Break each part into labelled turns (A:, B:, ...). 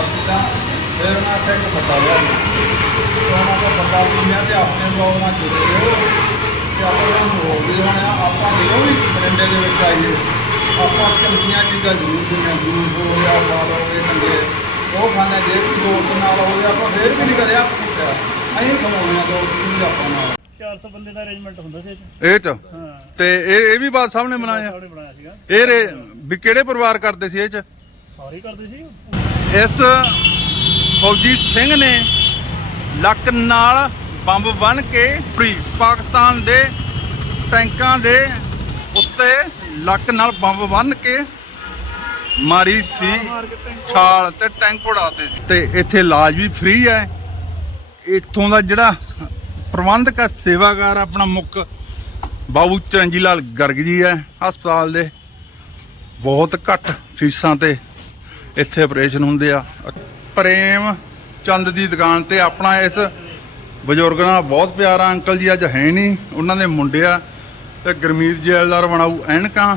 A: ਕਰਤੀ ਤਾਂ ਫਿਰ ਉਹਨਾਂ ਆਖਿਆ ਇੱਕ ਫੱਟਾ ਲਿਆ ਉਹਨਾਂ ਦਾ ਫੱਟਾ ਪੀਣਿਆ ਤੇ ਆਪਣੇ ਬਲੌਗ ਨਾਲ ਜੁੜੇ ਰਹੋ ਤੇ ਆਪਾਂ ਨੂੰ ਹੋ ਵੀ ਹੋਣਾ ਆਪਾਂ ਜਦੋਂ ਵੀ ਬਰਿੰਡੇ ਦੇ ਵਿੱਚ ਆਈਏ। ਆਪਾਂ ਚੰਗੀਆਂ ਚੀਜ਼ਾਂ ਜ਼ਰੂਰ ਦਿੰਦੇ ਜੂਸ ਹੋ ਗਿਆ ਫਲ ਹੋ ਗਏ ਉਹ ਖਾਣੇ ਜੇ ਕੋਈ ਦੋਸਤ ਨਾਲ ਹੋਵੇ ਆਪਾਂ ਫੇਰ ਵੀ ਨਹੀਂ ਕਦੇ ਹੱਥ ਕੀਤਾ ਅਸੀਂ ਖਵਾਉਣੇ ਦੋਸਤ ਵੀ ਆਪਾਂ ਨਾਲ।
B: 400 ਬੰਦੇ ਦਾ ਅਰੇਂਜਮੈਂਟ ਹੁੰਦਾ ਸੀ ਇਹ 'ਚ।
C: ਇਹ ਚ?
B: ਹਾਂ।
C: ਤੇ ਇਹ ਇਹ ਵੀ ਬਣਾਇਆ?
B: ਸਾਹਮਣੇ ਬਣਾਇਆ ਸੀਗਾ।
C: ਇਹ ਰੇ ਵੀ ਕਿਹੜੇ ਪਰਿਵਾਰ ਕਰਦੇ ਸੀ ਇਹ ਚ?
B: ਸਾਰੇ ਹੀ ਕਰਦੇ ਸੀ।
C: ਇਸ ਫੌਜੀ ਸਿੰਘ ਨੇ ਲੱਕ ਨਾਲ ਬੰਬ ਬਨ ਕੇ ਫਰੀ ਪਾਕਿਸਤਾਨ ਦੇ ਟੈਂਕਾਂ ਦੇ ਉੱਤੇ ਲੱਕ ਨਾਲ ਬੰਬ ਬੰਨ ਕੇ ਮਾਰੀ ਸੀ ਛਾਲ ਤੇ ਟੈਂਕ ਉਡਾਤੇ ਸੀ। ਤੇ ਇੱਥੇ ਇਲਾਜ ਵੀ ਫ੍ਰੀ ਹੈ। ਇੱਥੋਂ ਦਾ ਜਿਹੜਾ ਪ੍ਰਬੰਧਕ ਹੈ, ਸੇਵਾਗਾਰ ਆਪਣਾ ਮੁੱਖ ਬਾਬੂ ਚਰਨਜੀ ਲਾਲ ਗਰਗ ਜੀ ਹੈ। ਹਸਪਤਾਲ ਦੇ ਬਹੁਤ ਘੱਟ ਫੀਸਾਂ ਤੇ ਇੱਥੇ ਆਪਰੇਸ਼ਨ ਹੁੰਦੇ ਆ। ਪ੍ਰੇਮ ਚੰਦ ਦੀ ਦੁਕਾਨ ਤੇ ਆਪਣਾ ਇਸ ਬਜ਼ੁਰਗ ਨਾਲ ਬਹੁਤ ਪਿਆਰਾ ਅੰਕਲ ਜੀ ਅੱਜ ਹੈ ਨਹੀਂ ਉਹਨਾਂ ਦੇ ਮੁੰਡੇ ਆ ਤੇ ਗਰਮੀਤ ਜੈਲਦਾਰ ਬਣਾਊ ਐਨਕਾਂ।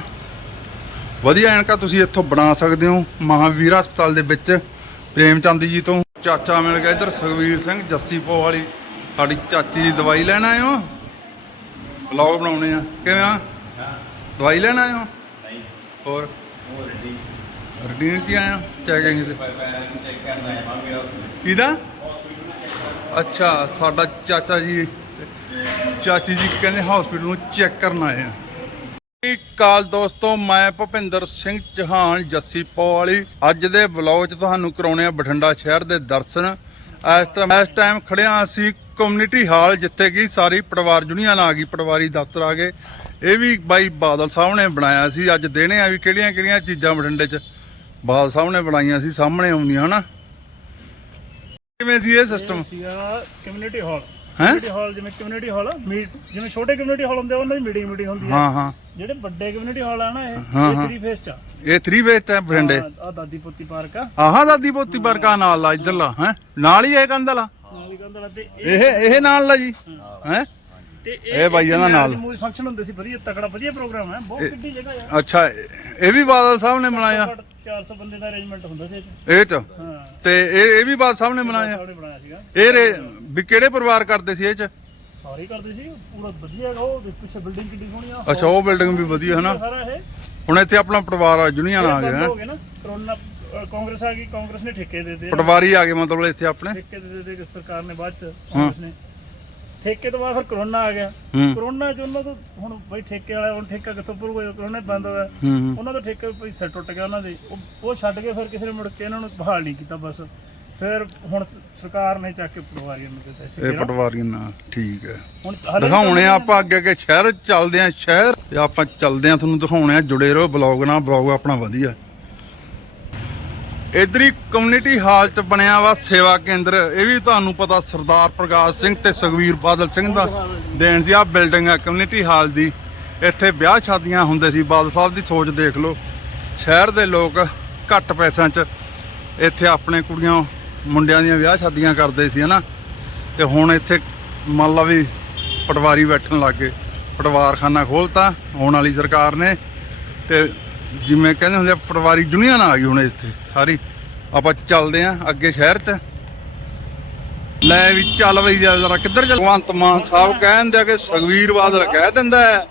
C: ਵਧੀਆ ਐਨਕਾਂ ਤੁਸੀਂ ਇੱਥੋਂ ਬਣਾ ਸਕਦੇ ਹੋ ਮਹਾਵੀਰ ਹਸਪਤਾਲ ਦੇ ਵਿੱਚ ਪ੍ਰੇਮ ਚੰਦ ਜੀ ਤੋਂ। ਚਾਚਾ ਮਿਲ ਗਿਆ ਇੱਧਰ ਸੁਖਵੀਰ ਸਿੰਘ ਜੱਸੀ ਪੋ ਵਾਲੀ ਸਾਡੀ ਚਾਚੀ ਦੀ ਦਵਾਈ ਲੈਣ ਆਏ ਹੋ? ਵਲੌਗ ਬਣਾਉਣੇ ਆ। ਕਿਵੇਂ ਆ? ਦਵਾਈ ਲੈਣ ਆਏ ਹੋ? ਹੋਰ? ਰਡੀਨ ਕੀ ਆਇਆ? ਚੈਕਿੰਗ ਤੇ। ਕਿਹਦਾ? ਅੱਛਾ, ਸਾਡਾ ਚਾਚਾ ਜੀ। ਚਾਚੀ ਜੀ ਕਹਿੰਦੇ ਹਸਪੀਟਲ ਨੂੰ ਚੈੱਕ ਕਰਨ ਆਏ ਆ। ਸਤਿ ਸ਼੍ਰੀ ਅਕਾਲ ਦੋਸਤੋ, ਮੈਂ ਭੁਪਿੰਦਰ ਸਿੰਘ ਚੌਹਾਨ, ਜੱਸੀ ਪੋ ਵਾਲੀ। ਅੱਜ ਦੇ ਵਲੌਗ 'ਚ ਤੁਹਾਨੂੰ ਕਰਾਉਣੇ ਆ ਬਠਿੰਡਾ ਸ਼ਹਿਰ ਦੇ ਦਰਸ਼ਨ। ਇਸ ਟਾਈਮ ਇਸ ਟਾਈਮ ਖੜਿਆ ਅਸੀਂ ਕਮਿਊਨਿਟੀ ਹਾਲ ਜਿੱਥੇ ਕਿ ਸਾਰੀ ਪਰਿਵਾਰ ਜੁਨੀਅਨ ਆ ਗਈ ਪਟਵਾਰੀ ਦਫ਼ਤਰ ਆ ਗਏ। ਇਹ ਵੀ ਬਾਈ ਬਾਦਲ ਸਾਹਿਬ ਨੇ ਬਣਾਇਆ ਸੀ। ਅੱਜ ਦੇਣੇ ਆ ਵੀ ਕਿਹੜੀਆਂ ਕਿਹੜੀਆਂ ਚੀਜ਼ਾਂ ਬਠਿੰਡੇ 'ਚ। ਬਾਦਲ ਸਾਹਿਬ ਨੇ ਬਣਾਈਆਂ ਸੀ ਸਾਹਮਣੇ ਆਉਂਦੀਆਂ ਹਨਾ। ਕਿਵੇਂ ਸੀ ਇਹ ਸਿਸਟਮ
B: ਸੀਗਾ ਕਮਿਊਨਿਟੀ ਹਾਲ
C: ਹੈਂ?
B: ਕਮਿਊਨਿਟੀ ਹਾਲ ਜਿਵੇਂ ਕਮਿਊਨਿਟੀ ਹਾਲ ਮੀਟ ਜਿਵੇਂ ਛੋਟੇ ਕਮਿਊਨਿਟੀ ਹਾਲ ਹੁੰਦੇ ਆ ਉਹਨਾਂ ਦੀ ਮੀਟਿੰਗ ਮੀਟਿੰਗ ਹੁੰਦੀ ਹੈ
C: ਹਾਂ ਹਾਂ।
B: ਜਿਹੜੇ ਵੱਡੇ ਕਮਿਊਨਿਟੀ ਹਾਲ ਆ ਨਾ ਇਹ
C: ਹਾਂ,
B: ਇਹ
C: ਹਾਂ।
B: 3 ਫੇਸ ਚ ਆ।
C: ਇਹ 3 ਵੇਚ ਹੈ ਬਠਿੰਡੇ।
B: ਆ ਦਾਦੀ ਪੋਤੀ ਪਾਰਕ ਆ।
C: ਆਹਾਂ ਦਾਦੀ ਪੋਤੀ ਵਰਗਾ ਨਾਲ ਲਾ ਇੱਧਰਲਾ ਹੈ। ਨਾਲ ਹੀ ਇਹ ਕੰਦਲਾ
B: ਨਾਲੀ ਕੰਦਲਾ ਤੇ ਇਹ
C: ਇਹ ਇਹ ਨਾਲ ਲਾ ਜੀ ਹੈ।
B: ਤੇ
C: ਇਹ ਬਾਈਆਂ ਦਾ ਨਾਲ।
B: ਮੂਵੀ ਫੰਕਸ਼ਨ ਹੁੰਦੇ ਸੀ ਵਧੀਆ ਤਕੜਾ ਵਧੀਆ ਪ੍ਰੋਗਰਾਮ ਹੈ ਬਹੁਤ ਕਿੱਡੀ ਜਗ੍ਹਾ ਆ
C: ਅੱਛਾ ਇਹ ਵੀ ਬਾਦਲ ਸਾਹਿਬ ਨੇ ਬਣਾਇਆ।
B: ਘੱਟ 400 ਬੰਦੇ ਦਾ ਅਰੇਂਜਮੈਂਟ ਹੁੰਦਾ ਸੀ ਇਹ 'ਚ। ਹਾਂ।
C: ਤੇ ਇਹ ਇਹ ਵੀ ਬਾਦਲ ਸਾਹਿਬ ਨੇ ਬਣਾਇਆ। ਇਹ ਰੇ ਵੀ ਕਿਹੜੇ ਪਰਿਵਾਰ ਕਰਦੇ ਸੀ ਇਹ ਚ?
B: ਸਾਰੇ ਹੀ ਕਰਦੇ ਸੀ ਪੂਰਾ ਵਧੀਆ ਉਹ ਪਿੱਛੇ ਬਿਲਡਿੰਗ ਕਿੱਡੀ ਸੋਹਣੀ ਆ।
C: ਅੱਛਾ ਉਹ ਬਿਲਡਿੰਗ ਵੀ ਵਧੀਆ ਹੈ ਨਾ ਹੁਣ ਇੱਥੇ ਆਪਣਾ ਪਰਿਵਾਰ ਆ
B: ਬੰਦ
C: ਗਿਆ
B: ਹੋ ਕਰੋਨਾ ਕਾਂਗਰਸ ਆ ਗਈ ਕਾਂਗਰਸ ਨੇ ਠੇਕੇ ਦੇ ਦਿੱਤੇ
C: ਪਟਵਾਰੀ ਆ ਗਏ ਮਤਲਬ ਇੱਥੇ ਆਪਣੇ?
B: ਠੇਕੇ ਦੇ ਦੇ ਦੇ ਸਰਕਾਰ ਨੇ ਬਾਅਦ ਚ ਕਾਂਗਰਸ ਨੇ। ਠੇਕੇ ਤੋਂ ਬਾਅਦ ਫਿਰ ਕਰੋਨਾ ਆ ਗਿਆ
C: ਹੂੰ।
B: ਕਰੋਨਾ ਚ ਉਹਨਾਂ ਤੋਂ ਹੁਣ ਬਈ ਠੇਕੇ ਵਾਲਾ ਹੁਣ ਠੇਕਾ ਕਿੱਥੋਂ ਪੂਰਾ ਕਰੋਨਾ ਹੀ ਬੰਦ ਹੋਇਆ
C: ਹੂੰ।
B: ਉਹਨਾਂ ਦਾ ਠੇਕਾ ਪੈਸਾ ਟੁੱਟ ਗਿਆ ਉਹਨਾਂ ਦੇ ਉਹ ਉਹ ਛੱਡ ਕੇ ਫਿਰ ਕਿਸੇ ਨੇ ਮੁੜ ਕੇ ਇਹਨਾਂ ਨੂੰ ਬਹਾਲ ਨਹੀਂ ਕੀਤਾ ਬਸ ਫਿਰ ਹੁਣ ਸ- ਸਰਕਾਰ ਨੇ ਚੱਕ ਕੇ ਪਟਵਾਰੀਆਂ ਨੂੰ ਦਿੱਤਾ ਇੱਥੇ
C: ਇਹ
B: ਡੇਰਾ।
C: ਪਟਵਾਰੀ ਨਾ ਠੀਕ ਹੈ
B: ਹੁਣ ਹਾਲੇ
C: ਦਿਖਾਉਣੇ ਆ ਆਪਾਂ ਅੱਗੇ ਅੱਗੇ ਸ਼ਹਿਰ ਚੱਲਦੇ ਆ ਸ਼ਹਿਰ ਤੇ ਆਪਾਂ ਚੱਲਦੇ ਆ ਤੁਹਾਨੂੰ ਦਿਖਾਉਣੇ ਆ ਜੁੜੇ ਰਹੋ ਬਲੌਗ ਨਾਲ ਬਲੌਗ ਆਪਣਾ ਵਧੀਆ ਇਧਰੀ ਕਮਿਊਨਿਟੀ ਹਾਲ ਚ ਬਣਿਆ ਵਾ, ਸੇਵਾ ਕੇਂਦਰ। ਇਹ ਵੀ ਤੁਹਾਨੂੰ ਪਤਾ ਸਰਦਾਰ ਪ੍ਰਕਾਸ਼ ਸਿੰਘ ਤੇ ਸੁਖਵੀਰ ਬਾਦਲ ਸਿੰਘ ਦਾ ਦੇਣ ਸੀ ਆ ਬਿਲਡਿੰਗ ਆ ਕਮਿਊਨਿਟੀ ਹਾਲ ਦੀ। ਇੱਥੇ ਵਿਆਹ ਸ਼ਾਦੀਆਂ ਹੁੰਦੇ ਸੀ, ਬਾਦਲ ਸਾਹਿਬ ਦੀ ਸੋਚ ਦੇਖ ਲਓ। ਸ਼ਹਿਰ ਦੇ ਲੋਕ ਘੱਟ ਪੈਸਿਆਂ 'ਚ ਇੱਥੇ ਆਪਣੇ ਕੁੜੀਆਂ, ਮੁੰਡਿਆਂ ਦੀਆਂ ਵਿਆਹ ਸ਼ਾਦੀਆਂ ਕਰਦੇ ਸੀ, ਹਨਾ? ਤੇ ਹੁਣ ਇੱਥੇ ਮੰਨ ਲਾ ਵੀ ਪਟਵਾਰੀ ਬੈਠਣ ਲੱਗ ਗਏ। ਪਟਵਾਰਖਾਨਾ ਖੋਲਤਾ ਹੋਣ ਵਾਲੀ ਸਰਕਾਰ ਨੇ। ਤੇ ਜਿਵੇਂ ਕਹਿੰਦੇ ਹੁੰਦੇ ਆ ਪਟਵਾਰੀ ਦੁਨੀਆ ਨਾ ਆ ਗਈ ਹੁਣ ਇੱਥੇ ਸਾਰੀ ਆਪਾਂ ਚੱਲਦੇ ਆਂ ਅੱਗੇ ਸ਼ਹਿਰ 'ਚ ਲੈ ਵੀ ਚੱਲ ਬਈ ਜਰਾ ਕਿੱਧਰ ਚੱਲ ਭਗਵੰਤ ਮਾਨ ਸਾਹਿਬ ਕਹਿੰਦੇ ਆ ਕਿ ਸੁਖਵੀਰ ਬਾਦਲ ਕਹਿ ਦਿੰਦਾ ਹੈ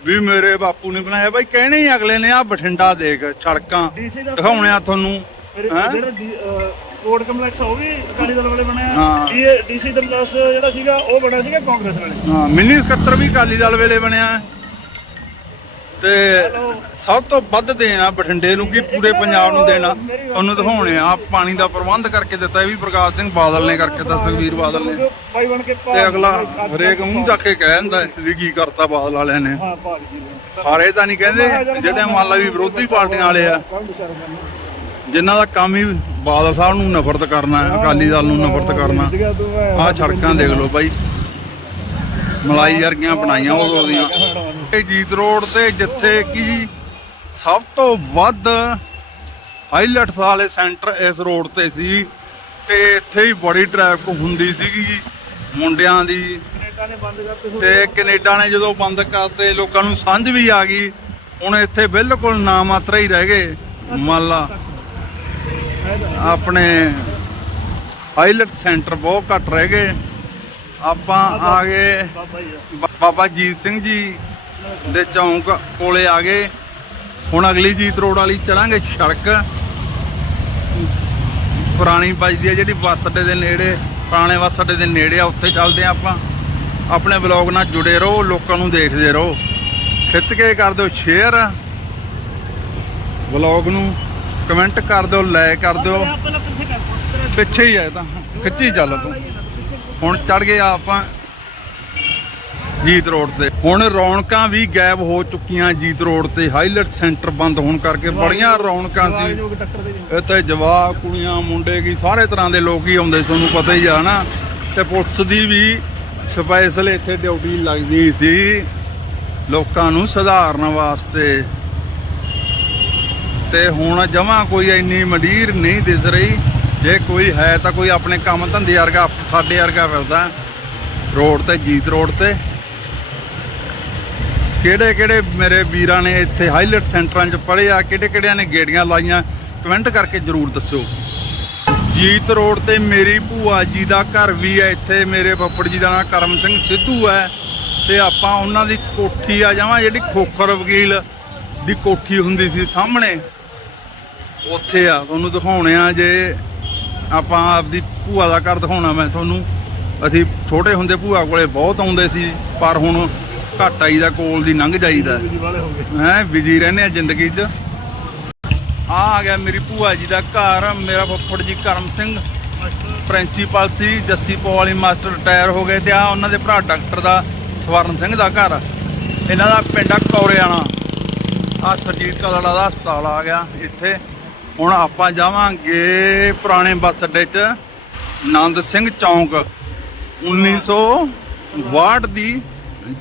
C: ਵੀ ਮੇਰੇ ਬਾਪੂ ਨੇ ਬਣਾਇਆ ਬਾਈ ਕਹਿਣੇ ਹੀ ਅਗਲੇ ਨੇ ਆ ਬਠਿੰਡਾ ਦੇਖ ਸੜਕਾਂ ਦਿਖਾਉਣੇ ਆ ਤੁਹਾਨੂੰ?
B: ਜਿਹੜਾ ਕੋਰਟ ਕੰਪਲੈਕਸ ਉਹ ਵੀ ਅਕਾਲੀ ਦਲ ਵਾਲੇ ਬਣਿਆ
C: ਹਾਂ।
B: ਡੀਸੀ ਕੰਪਲੈਕਸ ਜਿਹੜਾ ਸੀਗਾ ਉਹ ਬਣਿਆ ਸੀਗਾ ਕਾਂਗਰਸ ਵਾਲੇ
C: ਹਾਂ ਮਿੰਨੀ ਸਕੱਤਰ ਵੀ ਅਕਾਲੀ ਦਲ ਵੇਲੇ ਬਣਿਆ। ਤੇ ਸਭ ਤੋਂ ਵੱਧ ਦੇਣਾ ਬਠਿੰਡੇ ਨੂੰ ਕੀ ਪੂਰੇ ਪੰਜਾਬ ਨੂੰ ਦੇਣਾ। ਤੁਹਾਨੂੰ ਦਿਖਾਉਣੇ ਆ। ਪਾਣੀ ਦਾ ਪ੍ਰਬੰਧ ਕਰਕੇ ਦਿੱਤਾ। ਇਹ ਵੀ ਪ੍ਰਕਾਸ਼ ਸਿੰਘ ਬਾਦਲ ਨੇ ਕਰਕੇ ਦਿੱਤਾ ਸੁਖਵੀਰ ਬਾਦਲ ਨੇ। ਤੇ ਅਗਲਾ ਹਰੇਕ ਮੂੰਹ ਚੱਕ ਕੇ ਕਹਿ ਦਿੰਦਾ, ਵੀ ਕੀ ਕਰਤਾ ਬਾਦਲ ਵਾਲਿਆਂ ਨੇ।
B: ਹਾਂ
C: ਤਾਂ ਨਹੀਂ ਕਹਿੰਦੇ, ਜਿਹੜੇ ਮੰਨ ਲਾ ਵੀ ਵਿਰੋਧੀ ਪਾਰਟੀਆਂ ਵਾਲੇ ਆ। ਜਿਨ੍ਹਾਂ ਦਾ ਕੰਮ ਹੀ ਬਾਦਲ ਸਾਹਿਬ ਨੂੰ ਨਫ਼ਰਤ ਕਰਨਾ ਅਕਾਲੀ ਦਲ ਨੂੰ ਨਫ਼ਰਤ ਕਰਨਾ। ਆਹ ਸੜਕਾਂ ਦੇਖ ਲਓ ਬਾਈ। ਮਲਾਈ ਵਰਗੀਆਂ ਬਣਾਈਆਂ ਉਦੋਂ ਦੀਆਂ ਅਜੀਤ ਰੋਡ ਤੇ, ਜਿੱਥੇ ਕਿ ਸਭ ਤੋਂ ਵੱਧ ਹਾਈਲਾਈਟਸ ਵਾਲੇ ਸੈਂਟਰ ਇਸ ਰੋਡ ਤੇ ਸੀ ਤੇ ਇੱਥੇ ਹੀ ਬੜੀ ਟ੍ਰੈਫਿਕ ਹੁੰਦੀ ਸੀਗੀ ਮੁੰਡਿਆਂ ਦੀ।
B: ਕੈਨੇਡਾ ਨੇ
C: ਤੇ ਕੈਨੇਡਾ ਨੇ ਜਦੋਂ ਬੰਦ ਕਰਤੇ, ਲੋਕਾਂ ਨੂੰ ਸਮਝ ਵੀ ਆ ਗਈ। ਹੁਣ ਇੱਥੇ ਬਿਲਕੁਲ ਨਾ ਮਾਤਰਾ ਹੀ ਰਹਿ ਗਏ ਮਾਲਾ। ਆਪਣੇ ਪਾਇਲਟ ਸੈਂਟਰ ਬਹੁਤ ਘੱਟ ਰਹਿ ਗਏ। ਆਪਾਂ ਆ ਗਏ
B: ਬਾਬਾ ਜੀ,
C: ਬਾਬਾ ਜੀਤ ਸਿੰਘ ਜੀ ਦੇ ਚੌਂਕ ਕੋਲੇ ਆ ਗਏ। ਹੁਣ ਅਗਲੀ ਜੀਤ ਰੋਡ ਵਾਲੀ ਚੜਾਂਗੇ ਸੜਕ। ਪੁਰਾਣੀ ਵੱਜਦੀ ਹੈ ਜਿਹੜੀ ਬੱਸ ਅੱਡੇ ਦੇ ਨੇੜੇ, ਪੁਰਾਣੇ ਬੱਸ ਅੱਡੇ ਦੇ ਨੇੜੇ ਆ, ਉੱਥੇ ਚੱਲਦੇ ਆ ਆਪਾਂ। ਆਪਣੇ ਬਲੌਗ ਨਾਲ ਜੁੜੇ ਰਹੋ, ਲੋਕਾਂ ਨੂੰ ਦੇਖਦੇ ਰਹੋ। ਖਿੱਚ ਕੇ ਕਰ ਦਿਓ ਸ਼ੇਅਰ ਬਲੌਗ ਨੂੰ ਕਮੈਂਟ ਕਰ ਦਿਓ ਲਾਈਕ ਕਰ ਦਿਓ।
B: ਪਿੱਛੇ
C: ਹੀ ਆ ਤਾਂ। ਖਿੱਚੀ ਚੱਲ ਤੂੰ। ਹੁਣ ਚੜ ਗਏ ਆਪਾਂ। ਜੀਤ ਰੋਡ ਤੇ। ਹੁਣ ਰੌਣਕਾਂ ਵੀ ਗਾਇਬ ਹੋ ਚੁੱਕੀਆਂ ਜੀਤ ਰੋਡ ਤੇ। ਹਾਈਲਾਈਟ ਸੈਂਟਰ ਬੰਦ ਹੋਣ ਕਰਕੇ ਬੜੀਆਂ ਰੌਣਕਾਂ ਸੀ। ਇੱਥੇ ਜਵਾਕ ਕੁੜੀਆਂ ਮੁੰਡੇ ਕੀ ਸਾਰੇ ਤਰ੍ਹਾਂ ਦੇ ਲੋਕ ਹੀ ਆਉਂਦੇ ਤੁਹਾਨੂੰ ਪਤਾ ਹੀ ਆ ਨਾ ਤੇ ਪੁਲਿਸ ਦੀ ਵੀ ਸਪੈਸ਼ਲ ਇੱਥੇ ਡਿਊਟੀ ਲੱਗਦੀ ਸੀ। ਲੋਕਾਂ ਨੂੰ ਸੁਧਾਰਨ ਵਾਸਤੇ। ਤੇ ਹੁਣ ਜਮਾ ਕੋਈ ਇੰਨੀ ਮੰਡੀਰ ਨਹੀਂ ਦਿਸ ਰਹੀ। ਜੇ ਕੋਈ ਹੈ ਤਾਂ ਕੋਈ ਆਪਣੇ ਕੰਮ ਧੰਦੇ ਵਰਗਾ ਸਾਡੇ ਵਰਗਾ ਫਿਰਦਾ। ਰੋਡ ਤੇ ਜੀਤ ਰੋਡ ਤੇ। ਕਿਹੜੇ ਕਿਹੜੇ ਮੇਰੇ ਵੀਰਾਂ ਨੇ ਇੱਥੇ ਹਾਈਲਾਈਟ ਸੈਂਟਰਾਂ 'ਚ ਪੜ੍ਹੇ ਆ, ਕਿਹੜੇ ਕਿਹੜਿਆਂ ਨੇ ਗੇੜੀਆਂ ਲਾਈਆਂ ਕਮੈਂਟ ਕਰਕੇ ਜਰੂਰ ਦੱਸਿਓ। ਜੀਤ ਰੋਡ ਤੇ ਮੇਰੀ ਭੂਆ ਜੀ ਦਾ ਘਰ ਵੀ ਹੈ, ਇੱਥੇ ਮੇਰੇ ਪੱਪੜ ਜੀ ਦਾ ਨਾਮ ਕਰਮ ਸਿੰਘ ਸਿੱਧੂ ਹੈ। ਤੇ ਆਪਾਂ ਉਹਨਾਂ ਦੀ ਕੋਠੀ ਆ ਜਾਵਾਂ, ਜਿਹੜੀ ਖੋਖਰ ਵਕੀਲ ਦੀ ਕੋਠੀ ਹੁੰਦੀ ਸੀ ਸਾਹਮਣੇ। ਉੱਥੇ ਆ, ਤੁਹਾਨੂੰ ਦਿਖਾਉਣੇ ਆ ਜੇ ਆਪਾਂ ਆਪਦੀ ਭੂਆ ਦਾ ਘਰ ਦਿਖਾਉਣਾ ਮੈਂ ਤੁਹਾਨੂੰ। ਅਸੀਂ ਛੋਟੇ ਹੁੰਦੇ ਭੂਆ ਕੋਲੇ ਬਹੁਤ ਆਉਂਦੇ ਸੀ, ਪਰ ਹੁਣ ਘੱਟ ਆਈਦਾ ਕੋਲ ਦੀ ਲੰਘ ਜਾਈਦਾ।
B: ਹੋ
C: ਬਿਜ਼ੀ ਰਹਿੰਦੇ ਆ ਜ਼ਿੰਦਗੀ 'ਚ। ਆ ਆ ਗਿਆ ਮੇਰੀ ਭੂਆ ਜੀ ਦਾ ਘਰ ਮੇਰਾ ਫੁੱਫੜ ਜੀ ਕਰਮ ਸਿੰਘ। ਪ੍ਰਿੰਸੀਪਲ ਸੀ ਜੱਸੀ ਪੋ ਵਾਲੀ ਮਾਸਟਰ ਰਿਟਾਇਰ ਹੋ ਗਏ ਤੇ ਆ ਉਹਨਾਂ ਦੇ ਭਰਾ ਡਾਕਟਰ ਦਾ ਸਵਰਨ ਸਿੰਘ ਦਾ ਘਰ। ਇਹਨਾਂ ਦਾ ਪਿੰਡ ਆ ਕੌਰਿਆਣਾ। ਆ ਸਰਜੀਤ ਕਲੜਾ ਦਾ ਹਸਪਤਾਲ ਆ ਗਿਆ ਇੱਥੇ। ਹੁਣ ਆਪਾਂ ਜਾਵਾਂਗੇ ਪੁਰਾਣੇ ਬੱਸ ਅੱਡੇ 'ਚ। ਆਨੰਦ ਸਿੰਘ ਚੌਂਕ 1962 ਦੀ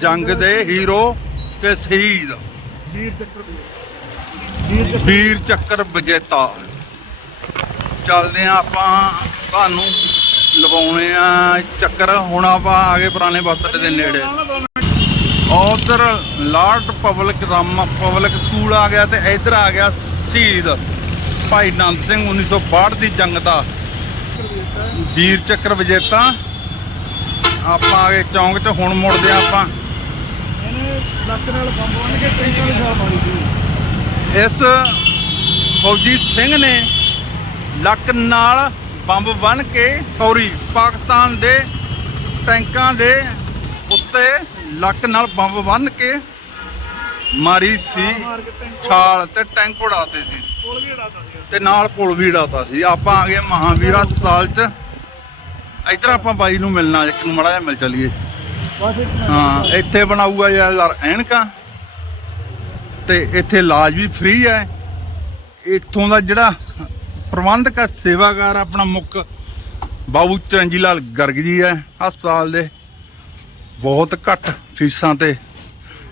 C: ਜੰਗ ਦੇ ਹੀਰੋ ਤੇ ਸ਼ਹੀਦ।
B: ਵੀਰ ਚੱਕਰ ਵੀਰ ਚੱਕਰ
C: ਵਿਜੇਤਾ ਚੱਲਦੇ ਆ ਆਪਾਂ ਤੁਹਾਨੂੰ ਲਵਾਉਣੇ ਆ ਚੱਕਰ। ਹੁਣ ਆਪਾਂ ਆ ਗਏ ਪੁਰਾਣੇ ਬੱਸ ਅੱਡੇ ਦੇ ਨੇੜੇ। ਉਧਰ lord public Ram public school ਆ ਗਿਆ ਤੇ ਇੱਧਰ ਆ ਗਿਆ ਸ਼ਹੀਦ ਭਾਈ ਨੰਦ ਸਿੰਘ 1962 ਦੀ ਜੰਗ ਦਾ। ਵੀਰ ਚੱਕਰ ਵਿਜੇਤਾ ਆਪਾਂ ਆ ਗਏ ਚੌਂਕ 'ਚ ਹੁਣ ਮੁੜਦੇ ਆਪਾਂ।
B: ਲੱਕ ਨਾਲ ਬੰਬ ਬੰਨ ਕੇ ਟੈਂਕਾਂ ਦੀ ਛਾਲ ਮਾਰੀ ਸੀ।
C: ਇਸ ਫੌਜੀ ਸਿੰਘ ਨੇ ਲੱਕ ਨਾਲ ਬੰਬ ਬਨ ਕੇ ਸੌਰੀ ਪਾਕਿਸਤਾਨ ਦੇ ਟੈਂਕਾਂ ਦੇ ਉੱਤੇ ਲੱਕ ਨਾਲ ਬੰਬ ਬੰਨ ਕੇ ਮਾਰੀ ਸੀ ਛਾਲ ਤੇ ਟੈਂਕ ਉਡਾਤੇ ਸੀ। ਤੇ ਨਾਲ ਪੁਲ ਵੀ ਉਡਾਤਾ ਸੀ। ਆਪਾਂ ਆ ਗਏ ਮਹਾਵੀਰ ਹਸਪਤਾਲ 'ਚ। ਇੱਧਰ ਆਪਾਂ ਬਾਈ ਨੂੰ ਮਿਲਣਾ ਇੱਕ ਨੂੰ ਮੜਾ ਮਿਲ ਚਲੀਏ। ਹਾਂ ਇੱਥੇ ਬਣਾਊਗਾ ਯਾਰ ਐਨਕਾਂ। ਤੇ ਇੱਥੇ ਇਲਾਜ ਵੀ ਫ੍ਰੀ ਹੈ। ਇੱਥੋਂ ਦਾ ਜਿਹੜਾ ਪ੍ਰਬੰਧਕ ਹੈ, ਸੇਵਾਗਾਰ ਆਪਣਾ ਮੁੱਖ ਬਾਬੂ ਚਰਨਜੀ ਲਾਲ ਗਰਗ ਜੀ ਹੈ ਹਸਪਤਾਲ ਦੇ। ਬਹੁਤ ਘੱਟ ਫੀਸਾਂ ਤੇ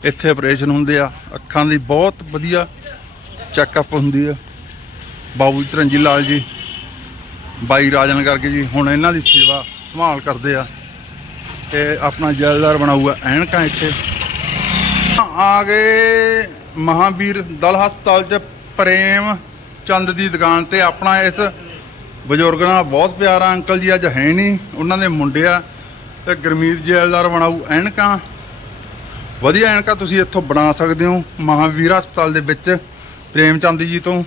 C: ਇੱਥੇ ਆਪਰੇਸ਼ਨ ਹੁੰਦੇ ਆ। ਅੱਖਾਂ ਦੀ ਬਹੁਤ ਵਧੀਆ ਚੈੱਕਅਪ ਹੁੰਦੀ ਆ। ਬਾਬੂ ਚਰਨਜੀ ਲਾਲ ਜੀ ਬਾਈ ਰਾਜਨ ਗਰਗ ਜੀ ਹੁਣ ਇਹਨਾਂ ਦੀ ਸੇਵਾ ਸੰਭਾਲ ਕਰਦੇ ਆ। ਤੇ ਆਪਣਾ ਜੈਲਦਾਰ ਬਣਾਊਗਾ ਐਨਕਾਂ ਇੱਥੇ। ਆ ਗਏ ਮਹਾਵੀਰ ਦਲ ਹਸਪਤਾਲ ਚ ਪ੍ਰੇਮ ਚੰਦ ਦੀ ਦੁਕਾਨ ਤੇ। ਆਪਣਾ ਇਸ ਬਜ਼ੁਰਗ ਨਾਲ ਬਹੁਤ ਪਿਆਰਾ ਅੰਕਲ ਜੀ ਅੱਜ ਹੈ ਨਹੀਂ, ਉਹਨਾਂ ਦੇ ਮੁੰਡੇ ਆ। ਤੇ ਗਰਮੀਤ ਜੈਲਦਾਰ ਬਣਾਊ ਐਨਕਾਂ। ਵਧੀਆ ਐਨਕਾਂ ਤੁਸੀਂ ਇੱਥੋਂ ਬਣਾ ਸਕਦੇ ਹੋ, ਮਹਾਵੀਰ ਹਸਪਤਾਲ ਦੇ ਵਿੱਚ, ਪ੍ਰੇਮ ਚੰਦ ਜੀ ਤੋਂ।